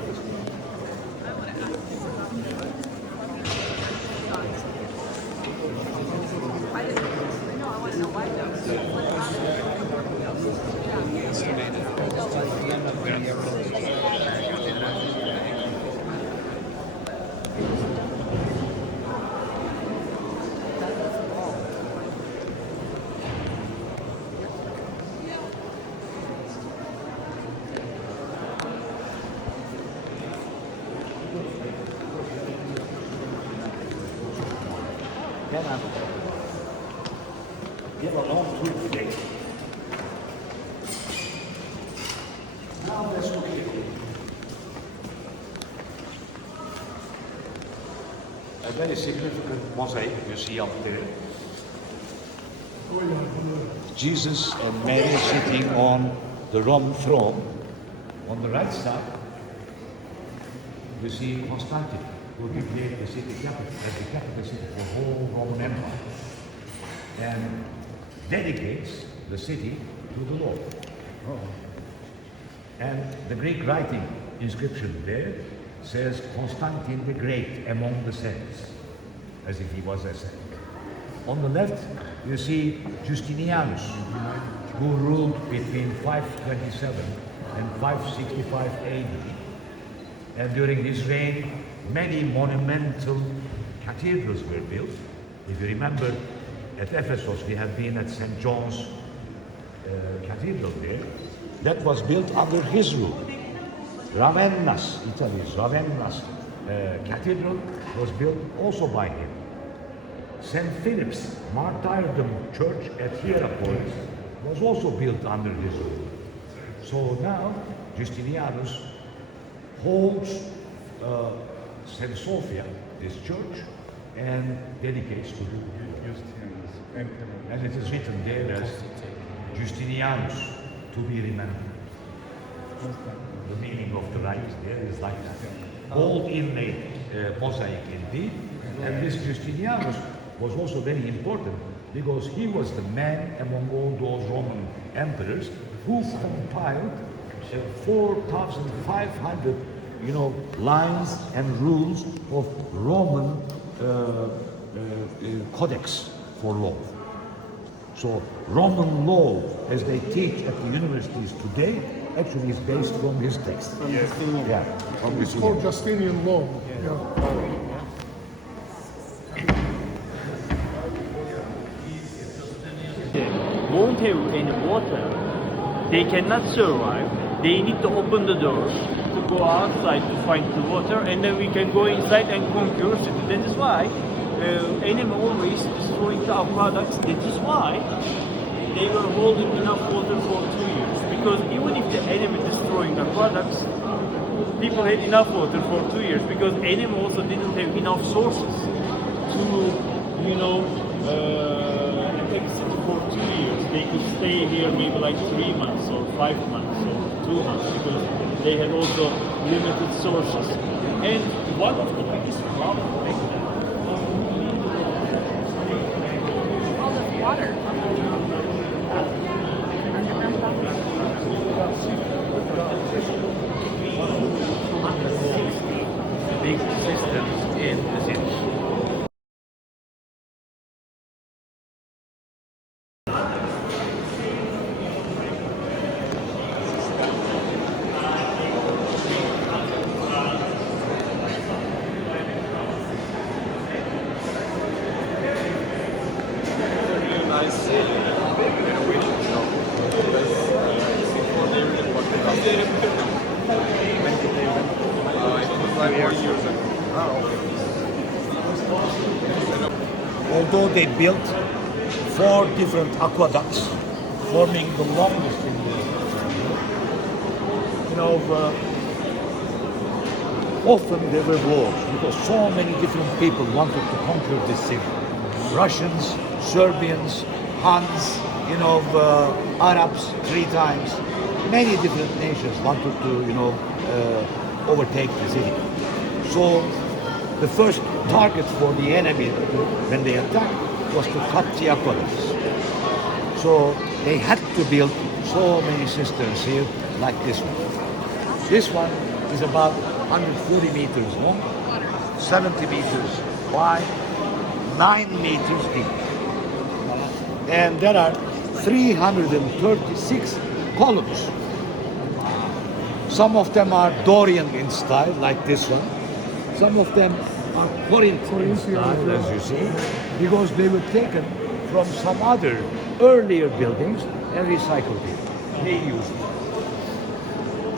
We have a long tour today. Now let's look here. A very significant mosaic you see up there. Jesus and Mary sitting on the Roman throne. On the right side, you see Constantine, who declared the city capital as the capital city for the whole Roman Empire, and dedicates the city to the Lord. And the Greek writing inscription there says Constantine the Great among the saints, as if he was a saint. On the left, you see Justinianus, who ruled between 527 and 565 AD. And during his reign, many monumental cathedrals were built. If you remember, at Ephesus, we have been at St. John's Cathedral there. That was built under his rule. Ravenna's, Italy's Ravenna's cathedral was built also by him. St. Philip's Martyrdom Church at Hierapolis was also built under his rule. So now Justinianus holds St. Sophia, this church, and dedicates to the and it is written there as Justinianus, to be remembered. The meaning of the right there is like that. Gold inlaid mosaic indeed. And this Justinianus was also very important because he was the man among all those Roman emperors who compiled 4,500 lines and rules of Roman codex for law. So Roman law, as they teach at the universities today, actually is based from his text. Yeah, from It's called Justinian law. Yeah. Won't have any water. They cannot survive. They need to open the doors to go outside to find the water, and then we can go inside and conquer it. That is why enemy always destroying the aqueducts. That is why they were holding enough water for 2 years. Because even if the enemy destroying aqueducts, people had enough water for 2 years. Because enemy also didn't have enough sources to, attack city for 2 years. They could stay here maybe like 3 months or 5 months or 2 months because they had also limited sources. And one of the biggest problems back then All the water. big systems in the city. Although they built 4 different aqueducts, forming the longest in the often there were wars because so many different people wanted to conquer this city. Russians, Serbians, Huns, Arabs 3 times. Many different nations wanted to, overtake the city. So the first target for the enemy when they attacked was to cut the aqueducts. So they had to build so many cisterns here like this one. This one is about 140 meters long, 70 meters wide, 9 meters deep. And there are 336 columns. Some of them are Dorian in style, like this one. Some of them are Corinthian style, as you see, because they were taken from some other earlier buildings and recycled it. They used it.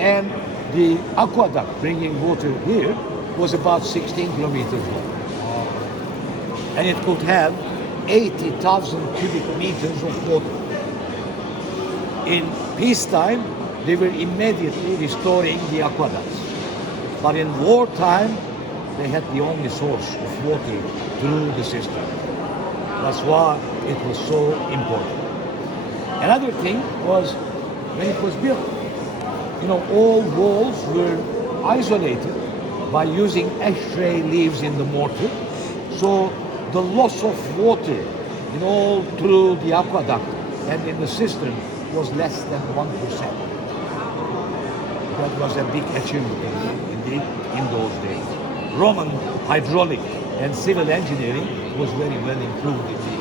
And the aqueduct bringing water here was about 16 kilometers long. And it could have 80,000 cubic meters of water. In peacetime, they were immediately restoring the aqueducts. But in wartime, they had the only source of water through the system. That's why it was so important. Another thing was when it was built, all walls were isolated by using ashtray leaves in the mortar. So the loss of water all through the aqueduct and in the cistern was less than 1%. That was a big achievement indeed in those days. Roman hydraulic and civil engineering was very well improved indeed.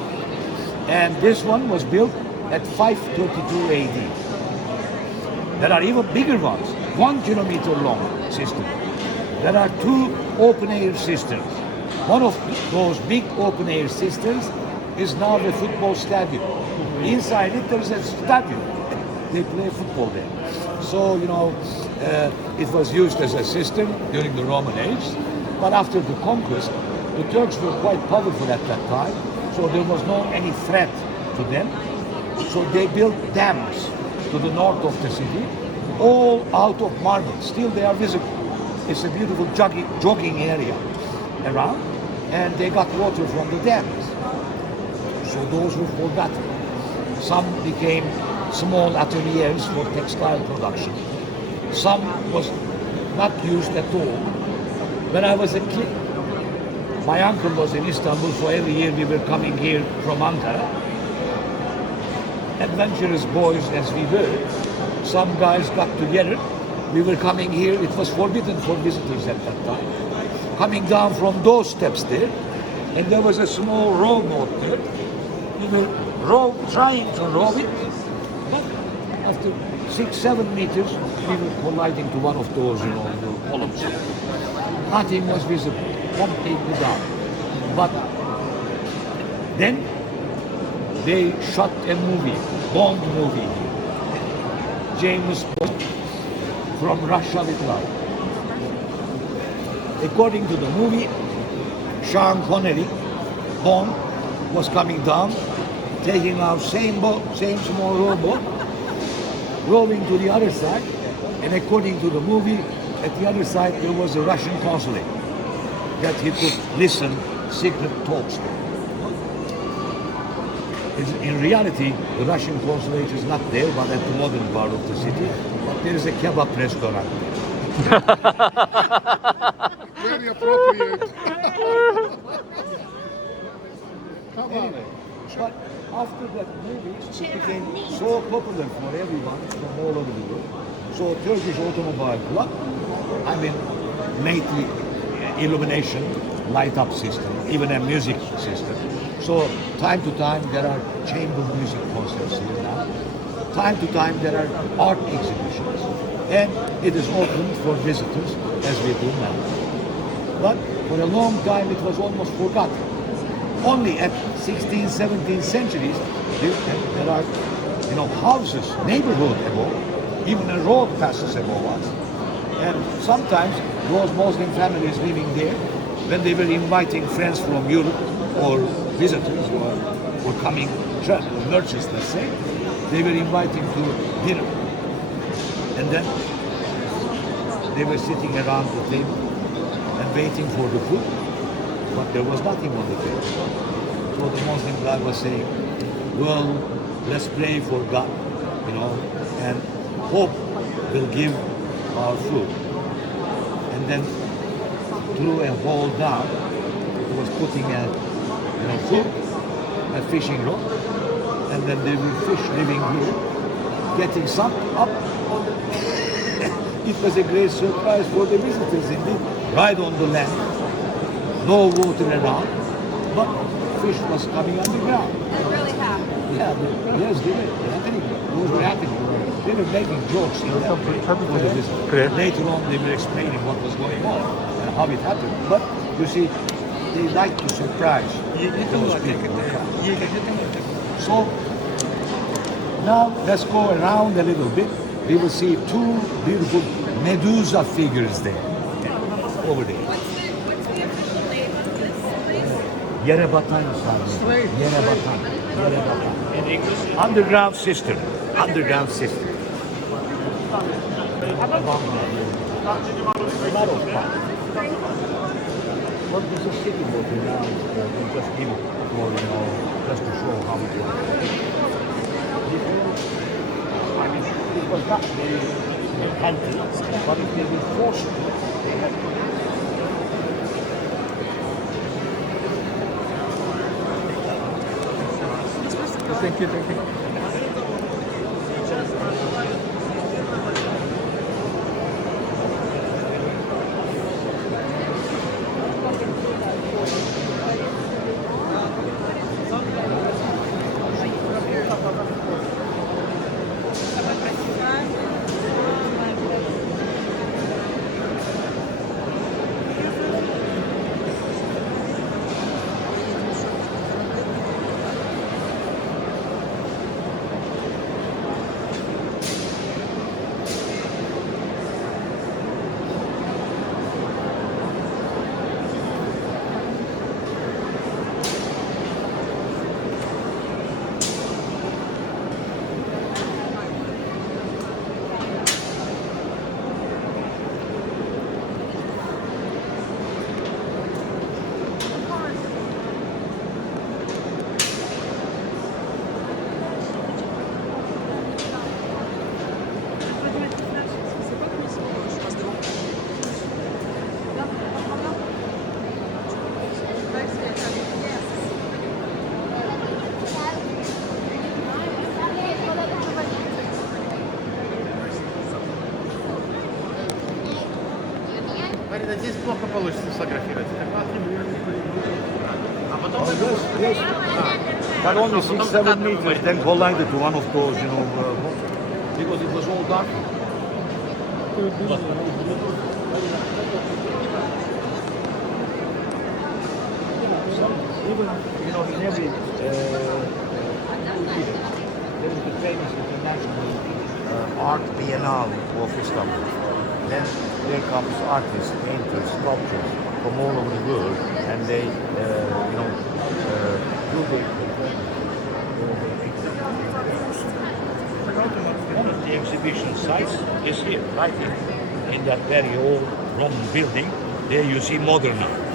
And this one was built at 532 AD. There are even bigger ones, 1 kilometer long cistern. There are 2 open-air cisterns. One of those big open-air cisterns is now the football stadium. Inside it, there's a stadium. They play football there. So, it was used as a system during the Roman age. But after the conquest, the Turks were quite powerful at that time. So there was no any threat to them. So they built dams to the north of the city, all out of marble. Still they are visible. It's a beautiful jogging area around, and they got water from the dams. So those were forgotten. Some became small ateliers for textile production. Some was not used at all. When I was a kid, my uncle was in Istanbul, so every year we were coming here from Ankara. Adventurous boys as we were, some guys got together. We were coming here, it was forbidden for visitors at that time. Coming down from those steps there, and there was a small rowboat there. We were trying to row it, but after 6-7 meters, we were colliding to one of those, the columns. Nothing was visible, completely down. But then they shot a movie, Bond movie. James Bond from Russia with Love. According to the movie, Sean Connery, Bond, was coming down, taking our same small rowboat, rowing to the other side, and according to the movie, at the other side there was a Russian consulate that he could listen secret talks to. In reality, the Russian consulate is not there, but at the modern part of the city. But there is a kebab restaurant there. Very appropriate. Anyway, but after that movie, it became so popular for everyone from all over the world. So Turkish Automobile Club, made the illumination light-up system, even a music system. So time to time there are chamber music concerts here now. Time to time there are art exhibitions, and it is open for visitors as we do now. But for a long time it was almost forgotten. Only at 16th, 17th centuries there are houses, neighborhood above, even a road passes above us. And sometimes those Muslim families living there, when they were inviting friends from Europe or visitors who were coming, merchants let's say, they were inviting to dinner. And then they were sitting around the table and waiting for the food, but there was nothing on the table. So the Muslim guy was saying, well, let's pray for God, and hope will give our food. And then through a hole down, he was putting a food, a fishing rod, and then there were fish living here, getting some up. It was a great surprise for the visitors indeed, right on the land, no water around, but fish was coming underground. They're really happy. Yeah, yes, they were happening. Those were happening. They were making jokes in that way for the visitors. Later on, they were explaining what was going on and how it happened. But you see, they like to surprise those people. So now let's go around a little bit. We will see two beautiful Medusa figures there, over there. What's the official name of this place? Yerebatan, Yerebatan. In English? Underground system. Underground system. A lot of fun. What is a city water now? We just give it for, just to show how it works. It was not very handy, but if they were forced to, they had to. Thank you. Здесь плохо получится сфотографировать. А потом Yes, yes. But only 6-7 meters, then collided to one of those, because it was all dark. Even, in every there is the famous international art biennale of Istanbul. Then there comes artists, painters, sculptors from all over the world, and they, do one of the exhibition sites is here, right here, in that very old Roman building. There you see modern art.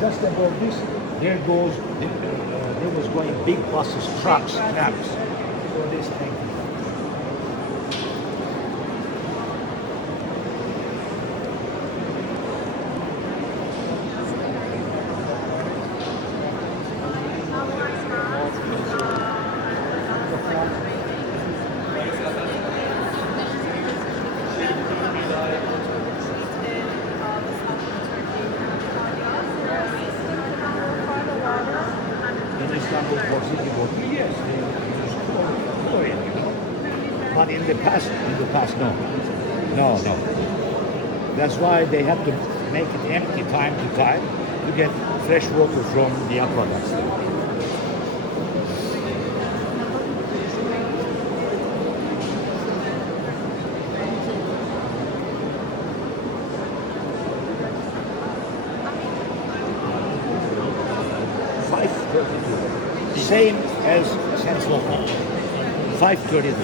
Just above this, there was going big buses, trucks, trams. So this thing. In Istanbul for city water, yes, they use chlorine, but in the past, no. That's why they have to make it empty time to time to get fresh water from the aqueducts. 532. Same as Central Park. 532.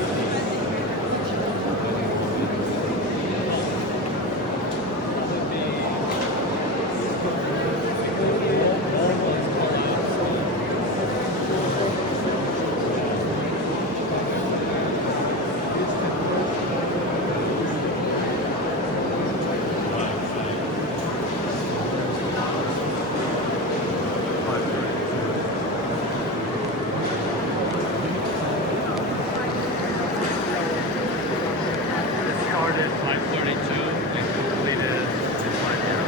Started 5:32 and completed at 5 p.m.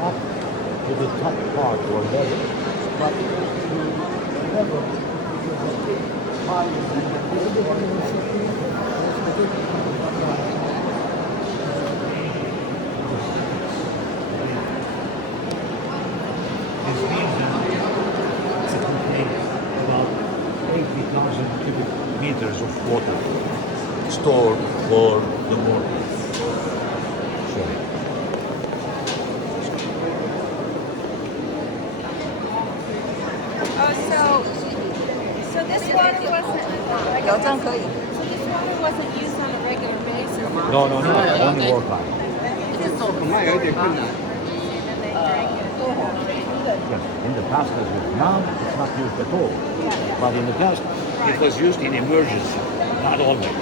Up to the top part or level, but to level higher than this means that it contains about 80,000 cubic meters of water stored for the morning. Sorry. So this water wasn't. So this water wasn't used on a regular basis. No, only war time. Yes, in the past as well. Now it's not used at all. But in the past it was used in emergency, not always.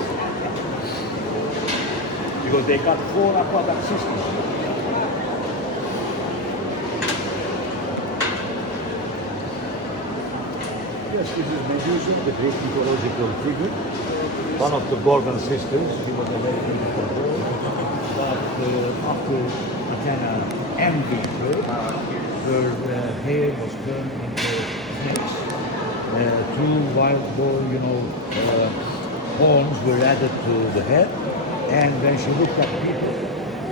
Because they got 4 aqueduct systems. Yes, this is Medusa, the Greek mythological figure. One of the Gorgon sisters. She was a very beautiful girl. But after Athena envied her hair was turned into snakes. 2 wild boar, horns were added to the head. And when she looked at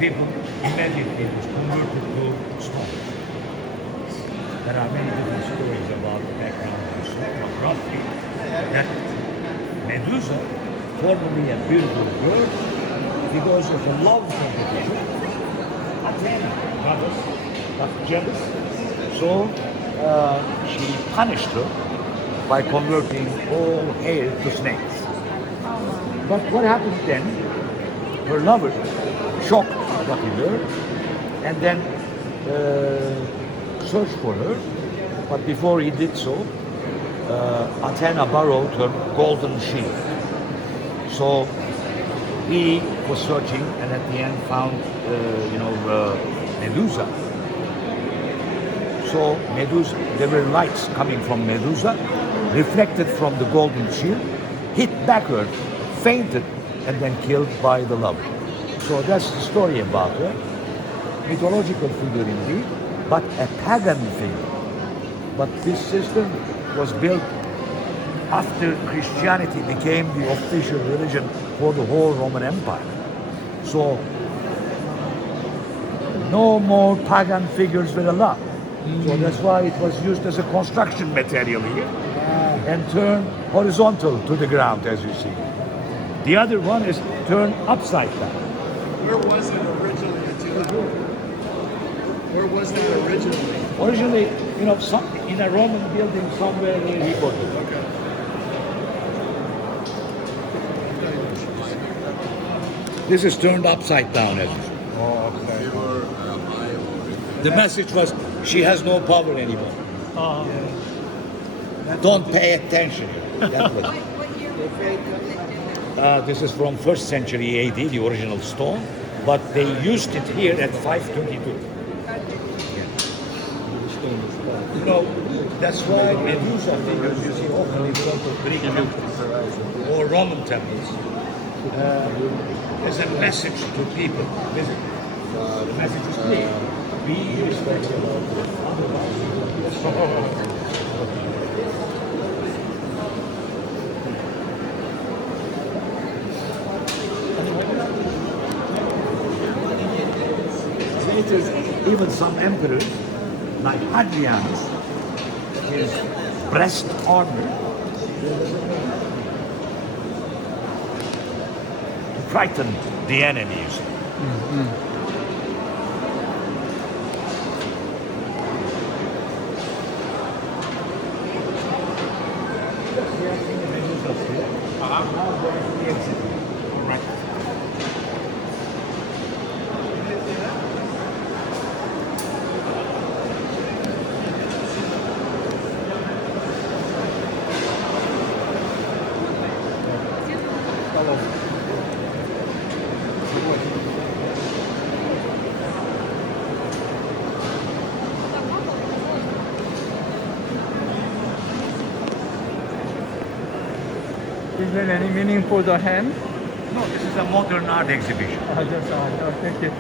people immediately was converted to stone. There are many different stories about the background of the stone, but roughly that Medusa, formerly a beautiful girl, because of a love competition, Athena, goddess, got jealous, so she punished her by converting all hair to snakes. But what happened then? Her lover, shocked what he learned, and then searched for her. But before he did so, Athena borrowed her golden shield. So he was searching, and at the end found, Medusa. So Medusa, there were lights coming from Medusa, reflected from the golden shield, hit backward, fainted, and then killed by the lover. So that's the story about her. Mythological figure indeed, but a pagan figure. But this system was built after Christianity became the official religion for the whole Roman Empire. So no more pagan figures were allowed. So that's why it was used as a construction material here and turned horizontal to the ground, as you see. The other one is turned upside down. Where was it originally, Attila? Where was that originally? Originally, in a Roman building somewhere near Hippodrome. This is turned upside down, as you see. The message was, she has no power anymore. Don't pay attention. That was it. This is from 1st century AD, the original stone, but they used it here at 522. That's why Medusa figures you see often in front of Greek temples or Roman temples. There's a message to people visiting. The message is clear. Be respectful of others. Even some emperors, like Hadrianus, his breast armor, to frighten the enemies. Is there any meaning for the hand? No, this is a modern art exhibition. Just art. Thank you.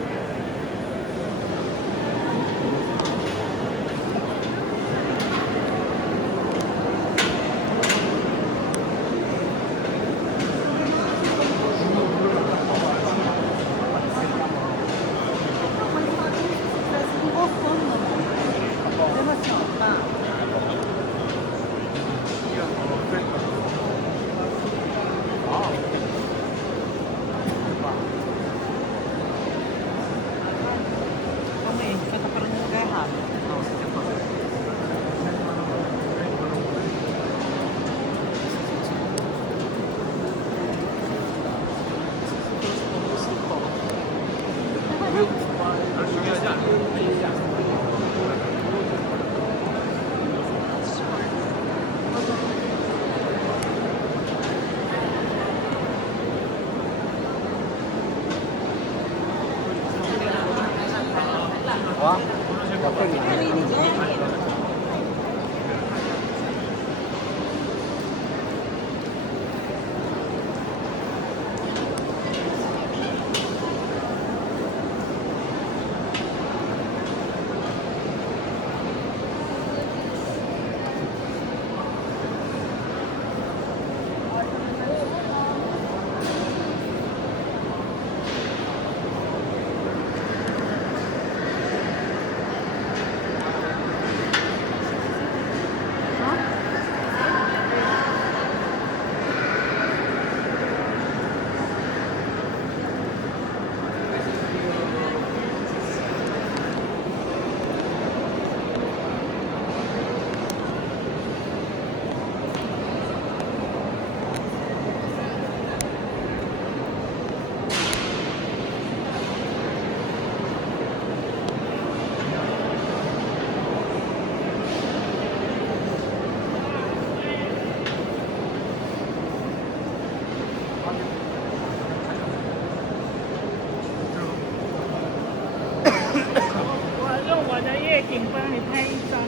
景帮你拍一张。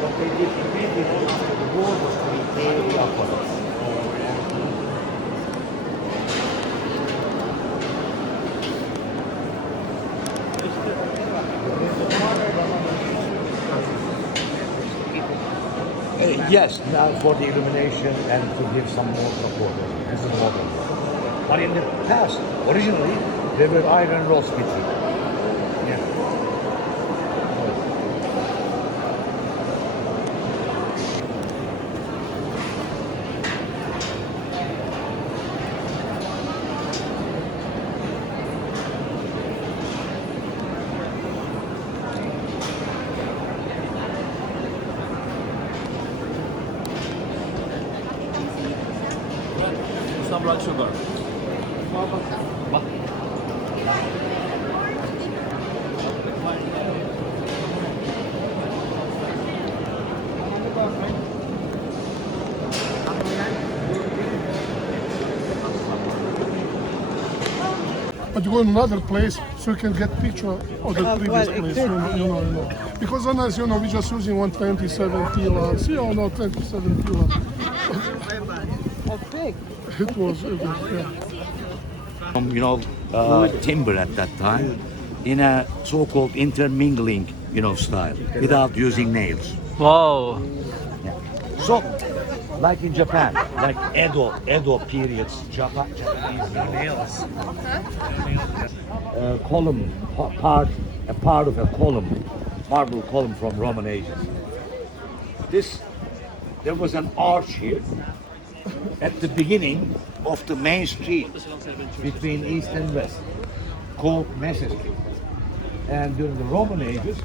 What they did immediately after the war was to repair the aqueducts. Yes, now for the illumination and to give some more support. This is modern. But in the past, originally, there were iron rods between. Yeah. Some blood sugar. But you go in another place so you can get picture of the previous place, you know. Because sometimes, we're just using 127 tilars, 27 tilars. It was, yeah. Timber at that time in a so-called intermingling, style without using nails. Wow. Yeah. So, like in Japan, like Edo periods, Japanese nails. Column, a part of a column, marble column from Roman ages. There was an arch here at the beginning of the main street between east and west, called Mosque. And during the Roman ages,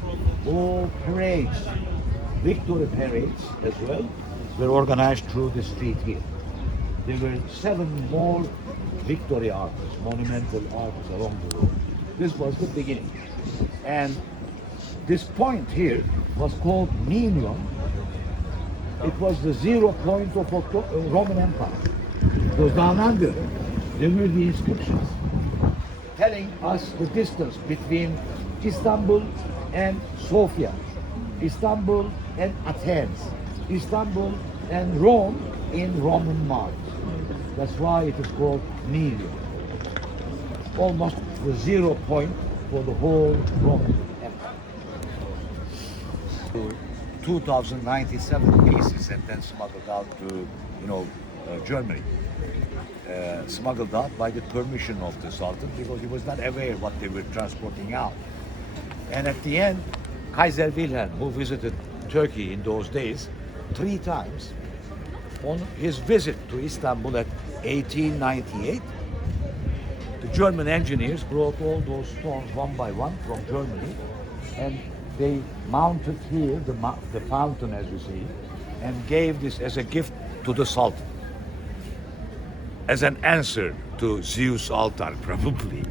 all parades, victory parades as well, were organized through the street here. There were 7 more victory arches, monumental arches along the road. This was the beginning. And this point here was called Minion. It was the 0 point of Roman Empire. It was down under. There were the inscriptions telling us the distance between Istanbul and Sophia, Istanbul and Athens, Istanbul and Rome in Roman miles. That's why it is called Minion. Almost the 0 point for the whole Roman Empire. 2,097 pieces and then smuggled out to, Germany. Smuggled out by the permission of the Sultan because he was not aware what they were transporting out. And at the end, Kaiser Wilhelm, who visited Turkey in those days 3 times, on his visit to Istanbul at 1898, the German engineers brought all those stones one by one from Germany, and they mounted here the fountain, as you see, and gave this as a gift to the Sultan, as an answer to Zeus' altar, probably.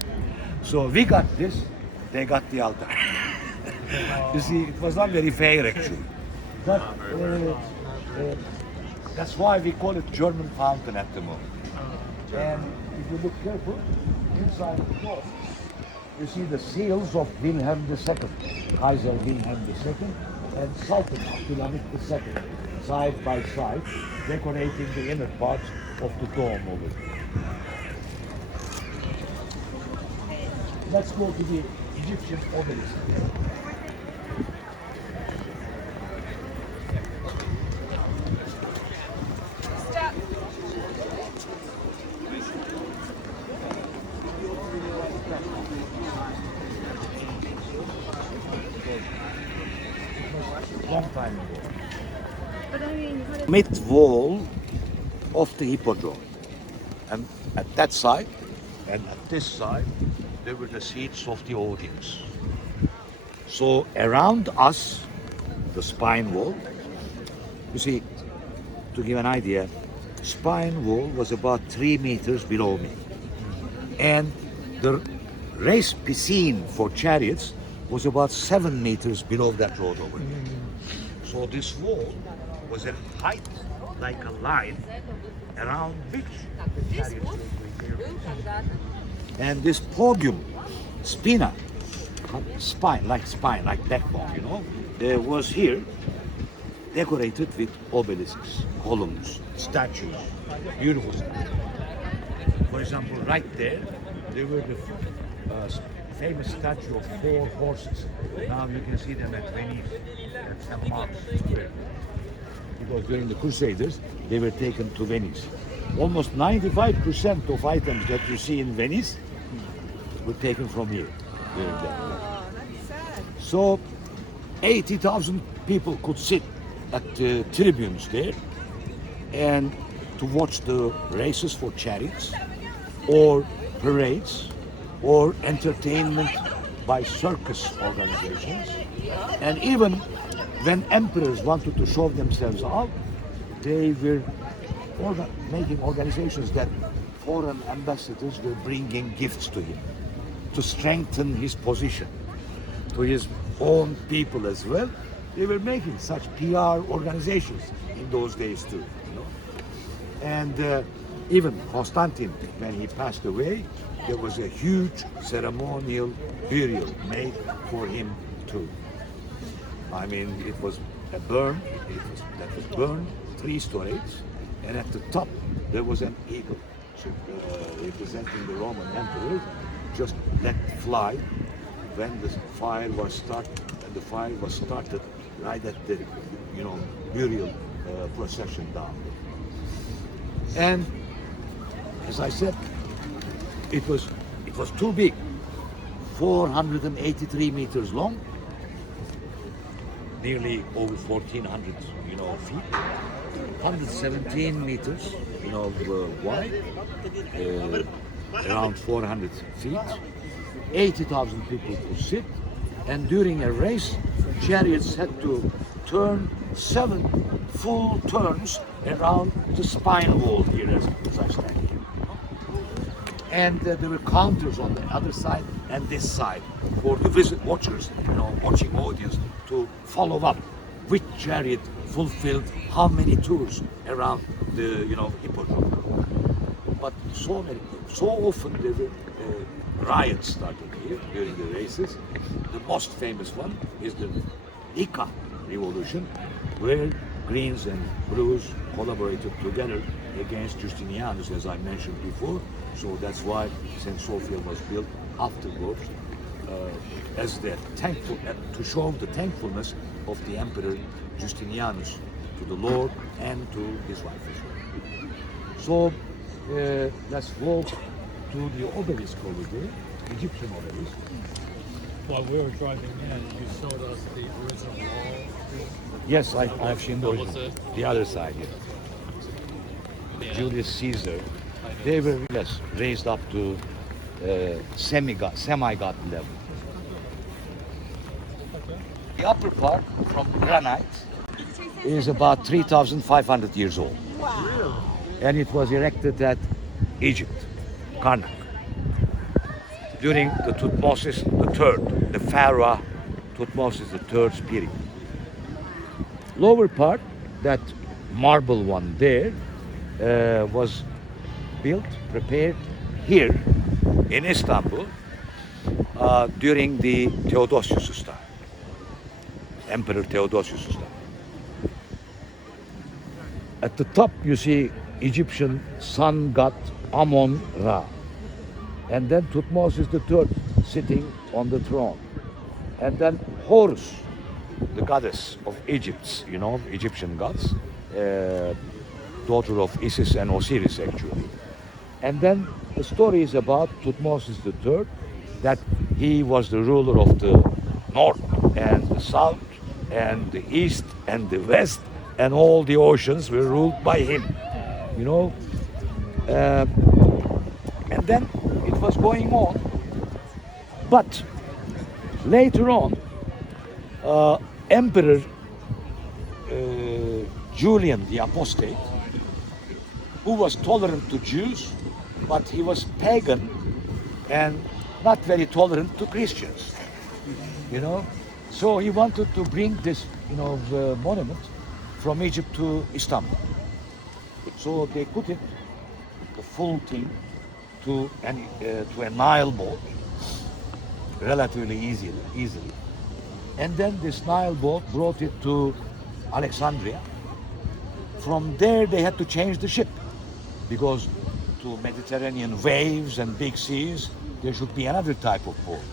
So we got this, they got the altar. You see, it was not very fair, actually. But that's why we call it German fountain at the moment. And if you look careful, inside the door, you see the seals of Wilhelm II, Kaiser Wilhelm II, and Sultan Abdülhamit II, side by side, decorating the inner parts of the dome over there. Let's go to the Egyptian obelisk. Long time ago. Mid wall of the Hippodrome. And at that side and at this side, there were the seats of the audience. So around us the spine wall. You see, to give an idea, spine wall was about 3 meters below me. And the race piscine for chariots was about 7 meters below that road over there. So this wall was a height like a line around which the chariots were going there. And this podium, spina, spine, like backbone, you know, was here, decorated with obelisks, columns, statues, beautiful statues. For example, right there were the famous statue of 4 horses. Now you can see them at Venice, at St. Mark's Square. Because during the Crusaders, they were taken to Venice. Almost 95% of items that you see in Venice were taken from here during that. That's sad. So 80,000 people could sit at the tribunes there and to watch the races for chariots or parades or entertainment by circus organizations. And even when emperors wanted to show themselves off, they were making organizations that foreign ambassadors were bringing gifts to him to strengthen his position, to his own people as well. They were making such PR organizations in those days too. You know? And even Constantine, when he passed away, there was a huge ceremonial burial made for him too. I mean, it was a burn, that was burned 3 stories, and at the top there was an eagle representing the Roman emperor, just let fly when the fire was started. And the fire was started right at the, burial procession down there. And as I said, it was too big, 483 meters long, nearly over 1,400, feet, 117 meters, wide, around 400 feet, 80,000 people could sit, and during a race, chariots had to turn 7 full turns around the spine wall here as I stand here. And there were counters on the other side and this side for the watchers, watching audience to follow up which chariot fulfilled how many tours around the, Hippodrome. But so often there were riots started here during the races. The most famous one is the Ica revolution, where Greens and Blues collaborated together against Justinianus, as I mentioned before. So that's why St. Sophia was built afterwards, as the to show the thankfulness of the Emperor Justinianus to the Lord and to his wife as well. So let's walk to the obelisk over there, Egyptian obelisk. While we were driving in, you showed us the original wall. Yes, I've seen the was original. it? The other side, yes. Yeah. Julius Caesar, they were raised up to semi-god level. The upper part from granite is about 3,500 years old. Wow. And it was erected at Egypt, Karnak, during the Thutmosis III, the Pharaoh Thutmosis III's period. Lower part, that marble one there, was built, prepared here in Istanbul during the Theodosius' time, Emperor Theodosius' time. At the top you see Egyptian sun god Amun-Ra, and then Thutmosis III sitting on the throne, and then Horus, the goddess of Egypt, Egyptian gods, daughter of Isis and Osiris actually. And then the story is about Thutmosis III, that he was the ruler of the north and the south and the east and the west, and all the oceans were ruled by him, and then it was going on. But later on, Emperor Julian the Apostate, who was tolerant to Jews, but he was pagan and not very tolerant to Christians. You know, so he wanted to bring this, monument from Egypt to Istanbul. So they put it, the full thing, to a Nile boat, relatively easily. And then this Nile boat brought it to Alexandria. From there they had to change the ship, because to Mediterranean waves and big seas, there should be another type of boat.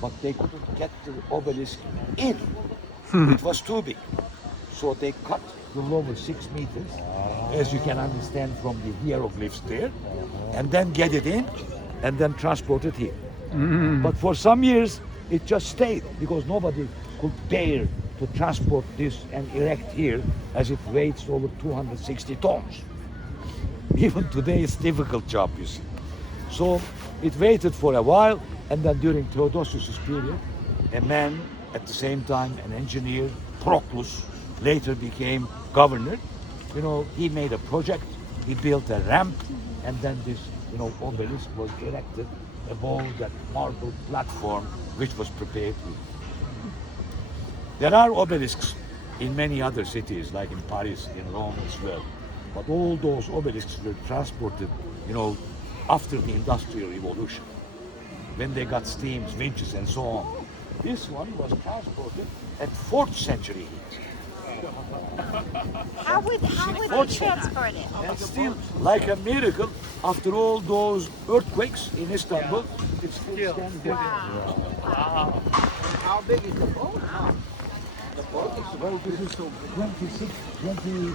But they couldn't get the obelisk in. It was too big. So they cut the lower 6 meters, as you can understand from the hieroglyphs there, and then get it in, and then transport it here. But for some years, it just stayed, because nobody could dare to transport this and erect here, as it weighs over 260 tons. Even today, it's a difficult job, you see. So it waited for a while, and then during Theodosius' period, a man, at the same time an engineer, Proclus, later became governor. He made a project, he built a ramp, and then this, obelisk was erected above that marble platform which was prepared here. There are obelisks in many other cities, like in Paris, in Rome as well. But all those obelisks were transported, after the Industrial Revolution, when they got steams, winches, and so on. This one was transported at 4th century heat. How would they transport it? And still, like a miracle, after all those earthquakes in Istanbul, it's still standing. Wow. How big is the boat? The boat is, well, this is 26, 20,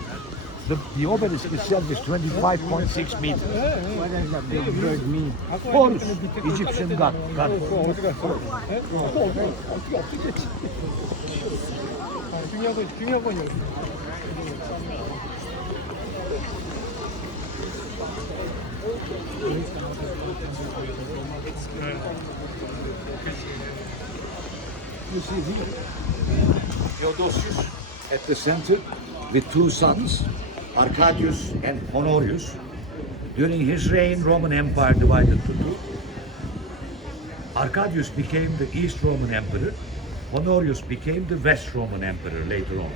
the obelisk itself is 25.6 meters. What does that big bird mean? Horus, Egyptian god. 중요한 건 여기. You see here, Theodosius at the center with 2 sons, Arcadius and Honorius. During his reign, Roman Empire divided to 2. Arcadius became the East Roman Emperor. Honorius became the West Roman Emperor later on.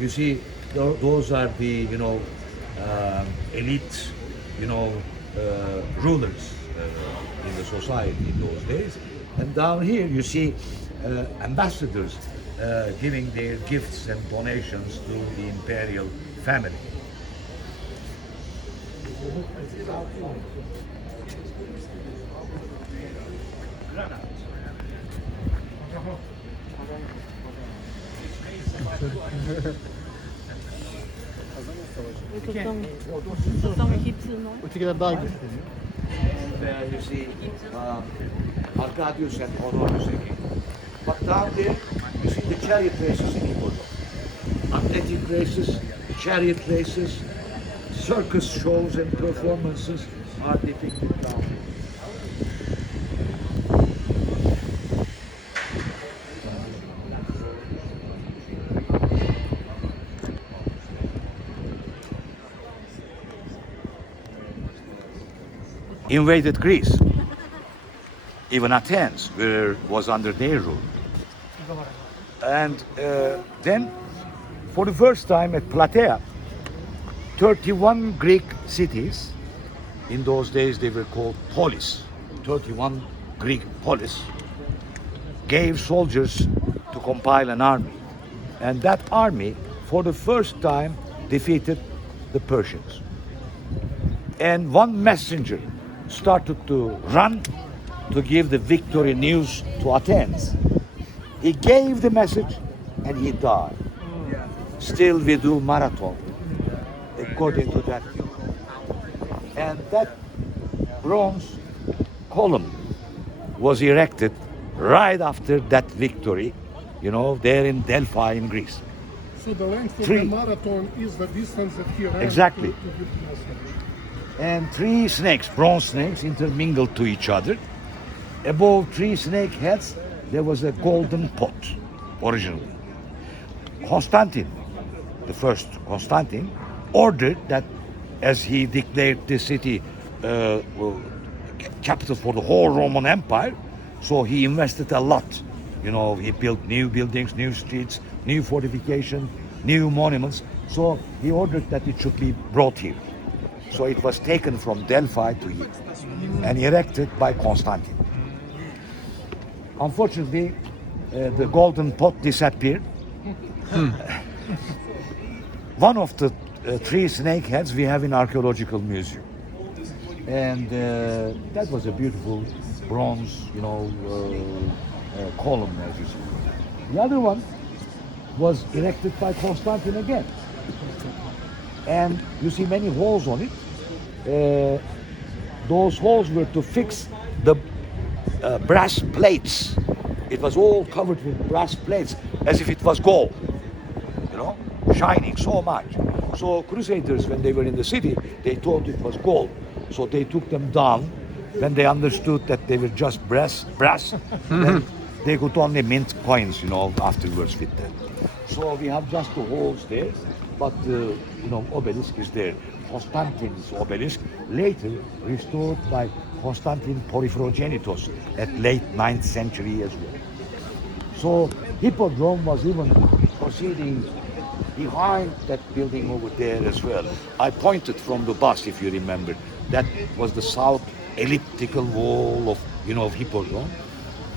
You see, those are the, elite, rulers in the society in those days. And down here you see ambassadors giving their gifts and donations to the imperial family. 어떻게 다 알겠어요? You see Arcadius and Honorius again. But down there, you see the chariot races in Hippodrome. Athletic races, chariot races, circus shows and performances are depicted down there. Invaded Greece. Even Athens was under their rule. And then, for the first time at Plataea, 31 Greek cities, in those days they were called polis, 31 Greek polis, gave soldiers to compile an army. And that army, for the first time, defeated the Persians. And one messenger started to run to give the victory news to Athens. He gave the message and he died. Still we do marathon according to that. And that bronze column was erected right after that victory, there in Delphi in Greece. So the length of the marathon is the distance that he ran. Exactly. And 3 snakes, bronze snakes, intermingled to each other. Above 3 snake heads, there was a golden pot, originally. Constantine, the first Constantine, ordered that as he declared the city capital for the whole Roman Empire, so he invested a lot. You know, he built new buildings, new streets, new fortification, new monuments. So he ordered that it should be brought here. So it was taken from Delphi to here and erected by Constantine. Unfortunately, the golden pot disappeared. One of the three snake heads we have in archaeological museum, and that was a beautiful bronze, column, as you see. The other one was erected by Constantine again, and you see many holes on it. Those holes were to fix the brass plates. It was all covered with brass plates, as if it was gold, shining so much. So Crusaders, when they were in the city, they thought it was gold. So they took them down. When they understood that they were just brass, then they could only mint coins, afterwards with them. So we have just the holes there, but the obelisk is there. Constantine's obelisk, later restored by Constantine Porphyrogenitos at late 9th century as well. So Hippodrome was even proceeding behind that building over there as well. I pointed from the bus, if you remember. That was the south elliptical wall of Hippodrome.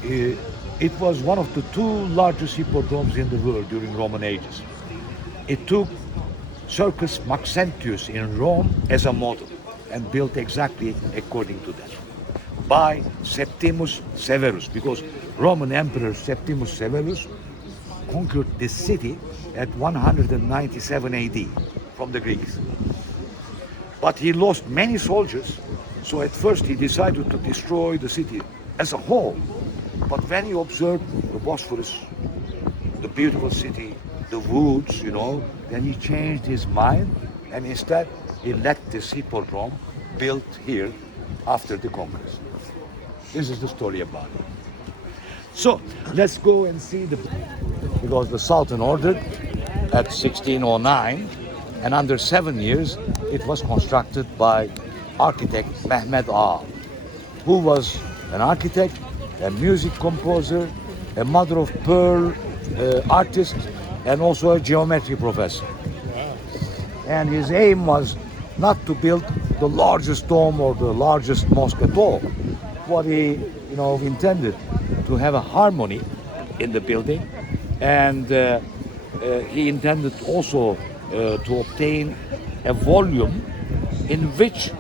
It was one of the two largest hippodromes in the world during Roman ages. It took Circus Maxentius in Rome as a model and built exactly according to that by Septimus Severus, because Roman Emperor Septimus Severus conquered this city at 197 AD from the Greeks. But he lost many soldiers, so at first he decided to destroy the city as a whole. But when he observed the Bosphorus, the beautiful city, the woods, then he changed his mind, and instead he let this hippodrome built here after the conquest. This is the story about it. So let's go and see because the Sultan ordered at 1609, and under 7 years it was constructed by architect Mehmed Ağa, who was an architect, a music composer, a mother of pearl artist, and also a geometry professor. And his aim was not to build the largest dome or the largest mosque at all. What he intended to have a harmony in the building, and he intended also to obtain a volume in which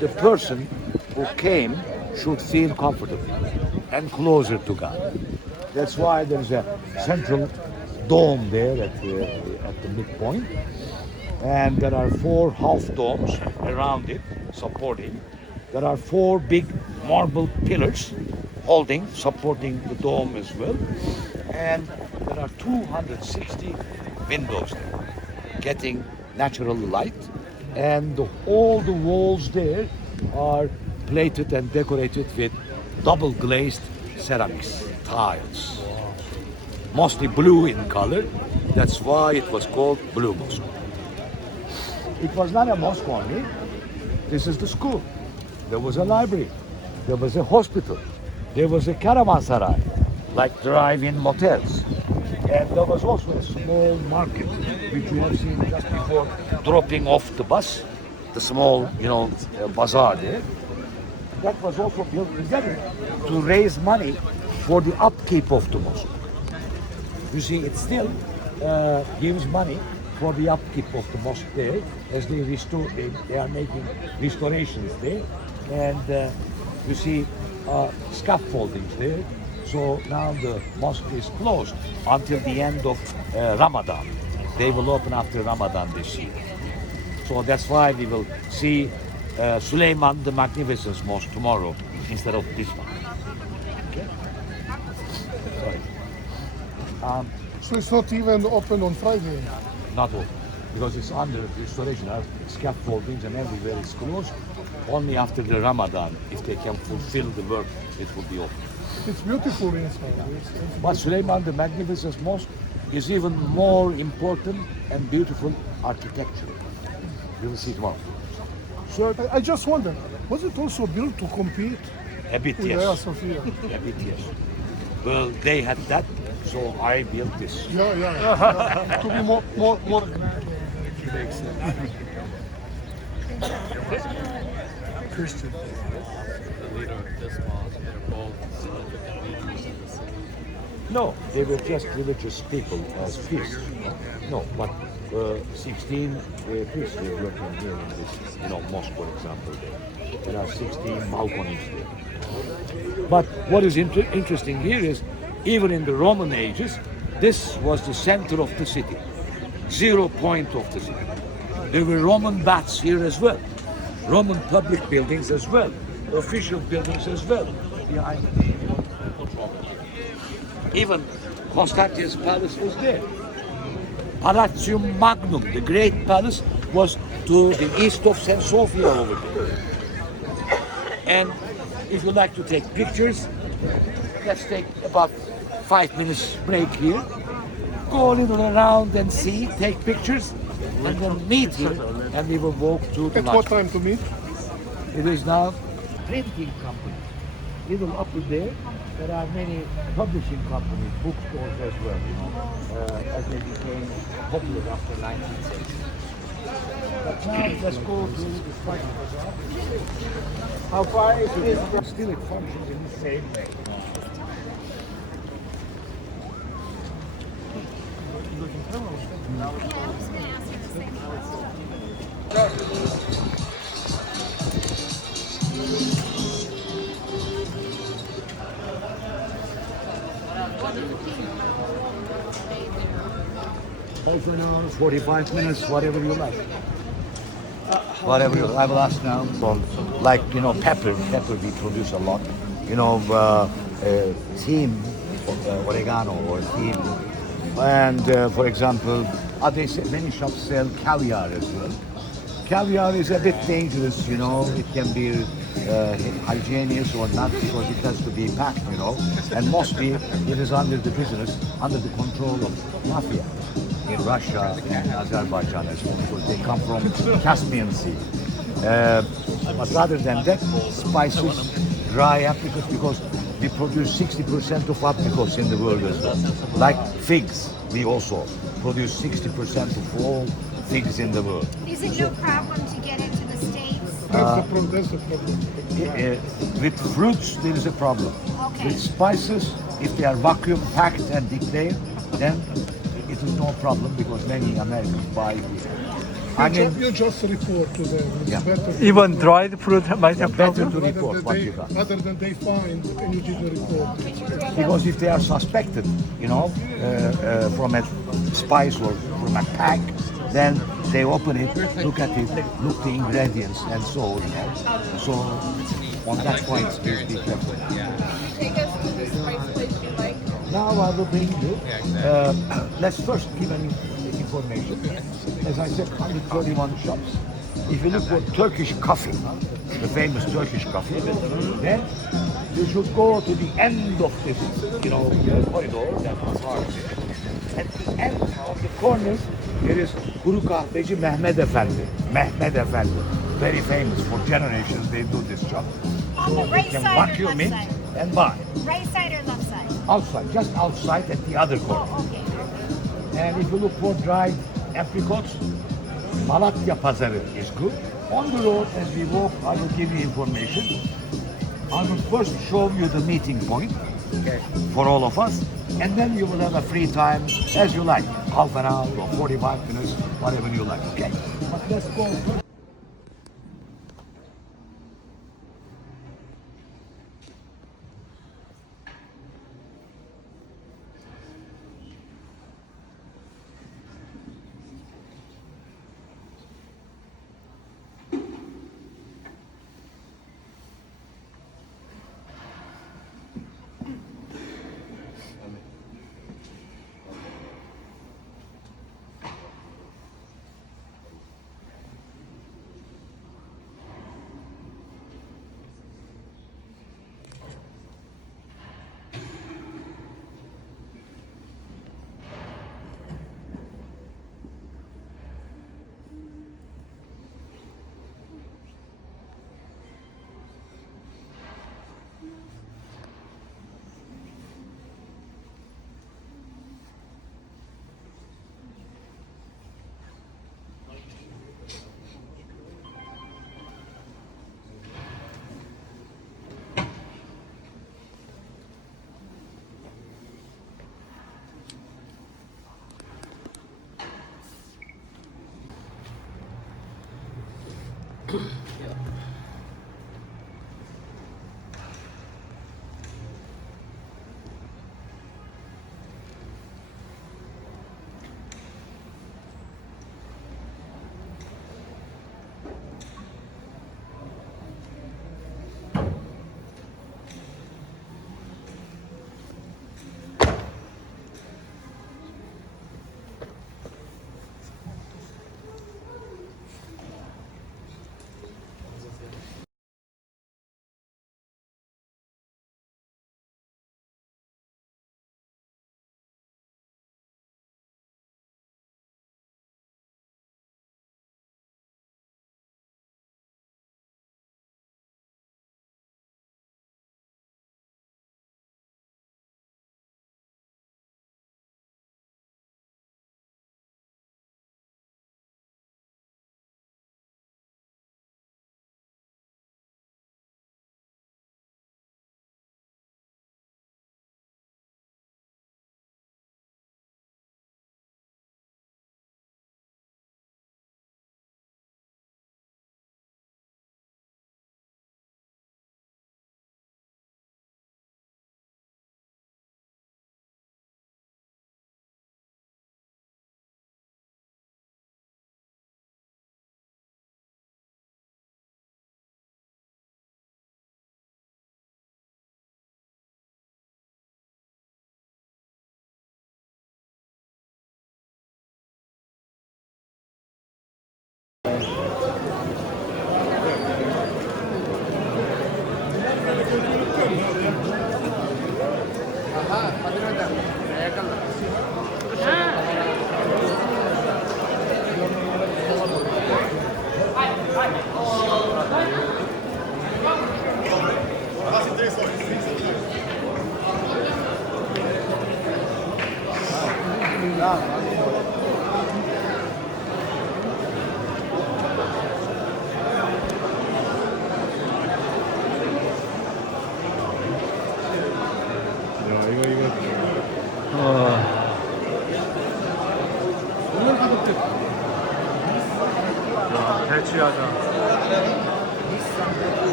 the person who came should feel comfortable and closer to God. That's why there's a central dome there at the midpoint, and there are 4 half domes around it supporting. There are 4 big marble pillars supporting the dome as well, and there are 260 windows there getting natural light, and all the walls there are plated and decorated with double glazed ceramics tiles, mostly blue in color. That's why it was called Blue Mosque. It was not a mosque only. This is the school. There was a library. There was a hospital. There was a caravanserai, like drive-in motels. And there was also a small market, which you have seen just before dropping off the bus, the small, bazaar there. That was also built together to raise money for the upkeep of the mosque. You see, it still gives money for the upkeep of the mosque there, as they are making restorations there. And you see scaffoldings there. So now the mosque is closed until the end of Ramadan. They will open after Ramadan this year. So that's why we will see Suleiman the Magnificent Mosque tomorrow instead of this one. Okay? Sorry. So it's not even open on Friday? Not open, because it's under restoration. Scaffoldings and everywhere is closed. Only after the Ramadan, if they can fulfill the work, it will be open. It's beautiful inside. But Suleiman the Magnificent Mosque is even more important and beautiful architecture. You will see tomorrow. So I just wonder, was it also built to compete A bit, with yes. Hagia Sophia? A bit, yes. Well, they had that, so I built this. Yeah. To be more. Christian. The leader of this mosque, they're both significant leaders in the city. No, they were just religious people as priests. No, but 16 priests were working here in this, mosque, for example. There are 16 balconies there. But what is interesting here is, even in the Roman ages, this was the center of the city, 0 point of the city. There were Roman baths here as well, Roman public buildings as well, official buildings as well. Behind the Hippodrome. Even Constantine's palace was there. Palatium Magnum, the great palace, was to the east of St. Sophia over there. And if you like to take pictures, let's take about 5 minutes break here. Go a little around and see, take pictures, and then meet here, and we will walk to the At what time to meet? It is now printing company. Little up there, there are many publishing companies, bookstores as well, as they became popular after 19th century. But now let's go to the front bazaar. How far is it? Still it functions in the same way. Half an hour, 45 minutes, whatever you like. Whatever you like. I will ask now from, pepper. Pepper we produce a lot. Thyme, oregano or thyme. And for example, many shops sell caviar as well. Caviar is a bit dangerous, it can be hygienious or not because it has to be packed, And mostly it is under the business, under the control of mafia in Russia and Azerbaijan as well, because they come from Caspian Sea. But rather than that, spices, dry apricots, because we produce 60% of apricots in the world as well. Like figs, we also produce 60% of all figs in the world. Is it no problem to get into the States? That's the problem. With fruits, there is a problem. Okay. With spices, if they are vacuum packed and declared, then it is no problem because many Americans buy it. You just report to them. It's better to Even report. dried fruit might have Better problem. to report what you got. Rather than they find and you didn't report. Because if they are suspected, from a spice or from a pack, then they open it, look at it, look the ingredients, and so. So on that point, please be careful. Take us to the spice place you like. Now I will bring you. Let's first give an information. As I said, 131 shops. If you look for Turkish coffee, the famous Turkish coffee, then you should go to the end of this, corridor. That part. At the end of the corner, there is Kuru Kahveci Mehmet Efendi. Mehmet Efendi, very famous for generations. They do this job. On the right You can side or vacuum left it side? and buy. Right side or left side? Outside, just outside at the other corner. Oh, okay. And if you look for dried apricots, Malatya Pazarı is good. On the road, as we walk, I will give you information. I will first show you the meeting point for all of us, and then you will have a free time as you like, half an hour or 45 minutes, whatever you like, okay? But let's go first.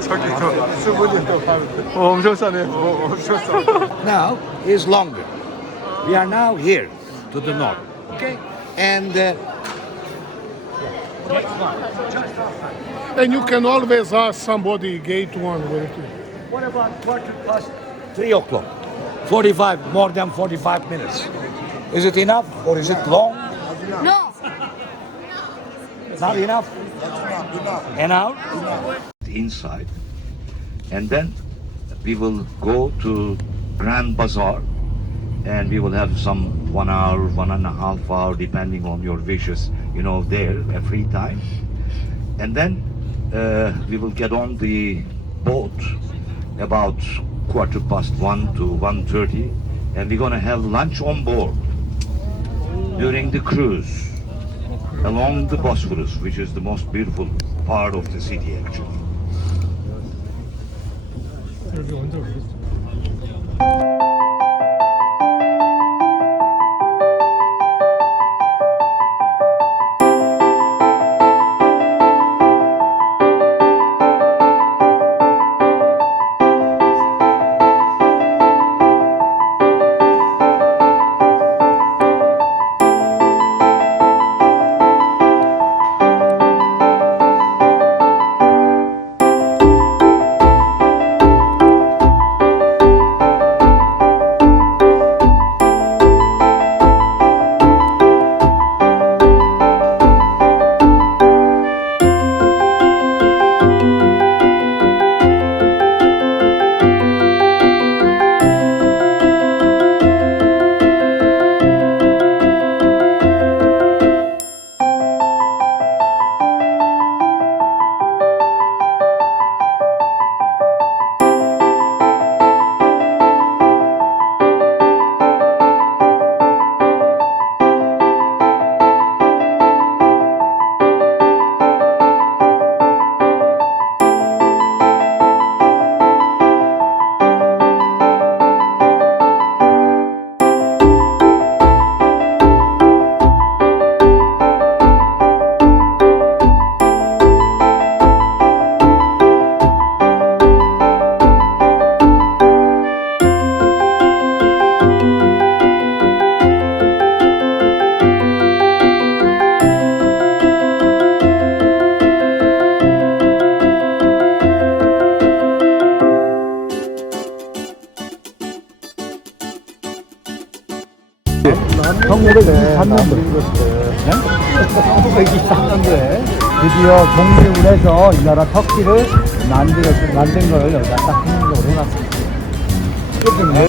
저기 또 수분이 또 엄청 싸네. 엄청 싸. Now is longer. We are now here to the north. Okay? And And you can always ask somebody gate one where it is. what about 3 o'clock? 45, more than 45 minutes. Is it enough or is it long? No. Not enough? Enough? Inside. And then we will go to Grand Bazaar and we will have some 1 hour, 1.5 hour, depending on your wishes, there, a free time. And then we will get on the boat about 1:15 to 1:30, and we're gonna have lunch on board during the cruise along the Bosphorus, which is the most beautiful part of the city actually. 여기 언제 오겠지? 1923년도에. 네? 1923년도에 드디어 독립을 해서 이 나라 터키를 만든 걸 여기다 딱 행정적으로 해놨습니다. 그렇기 때문에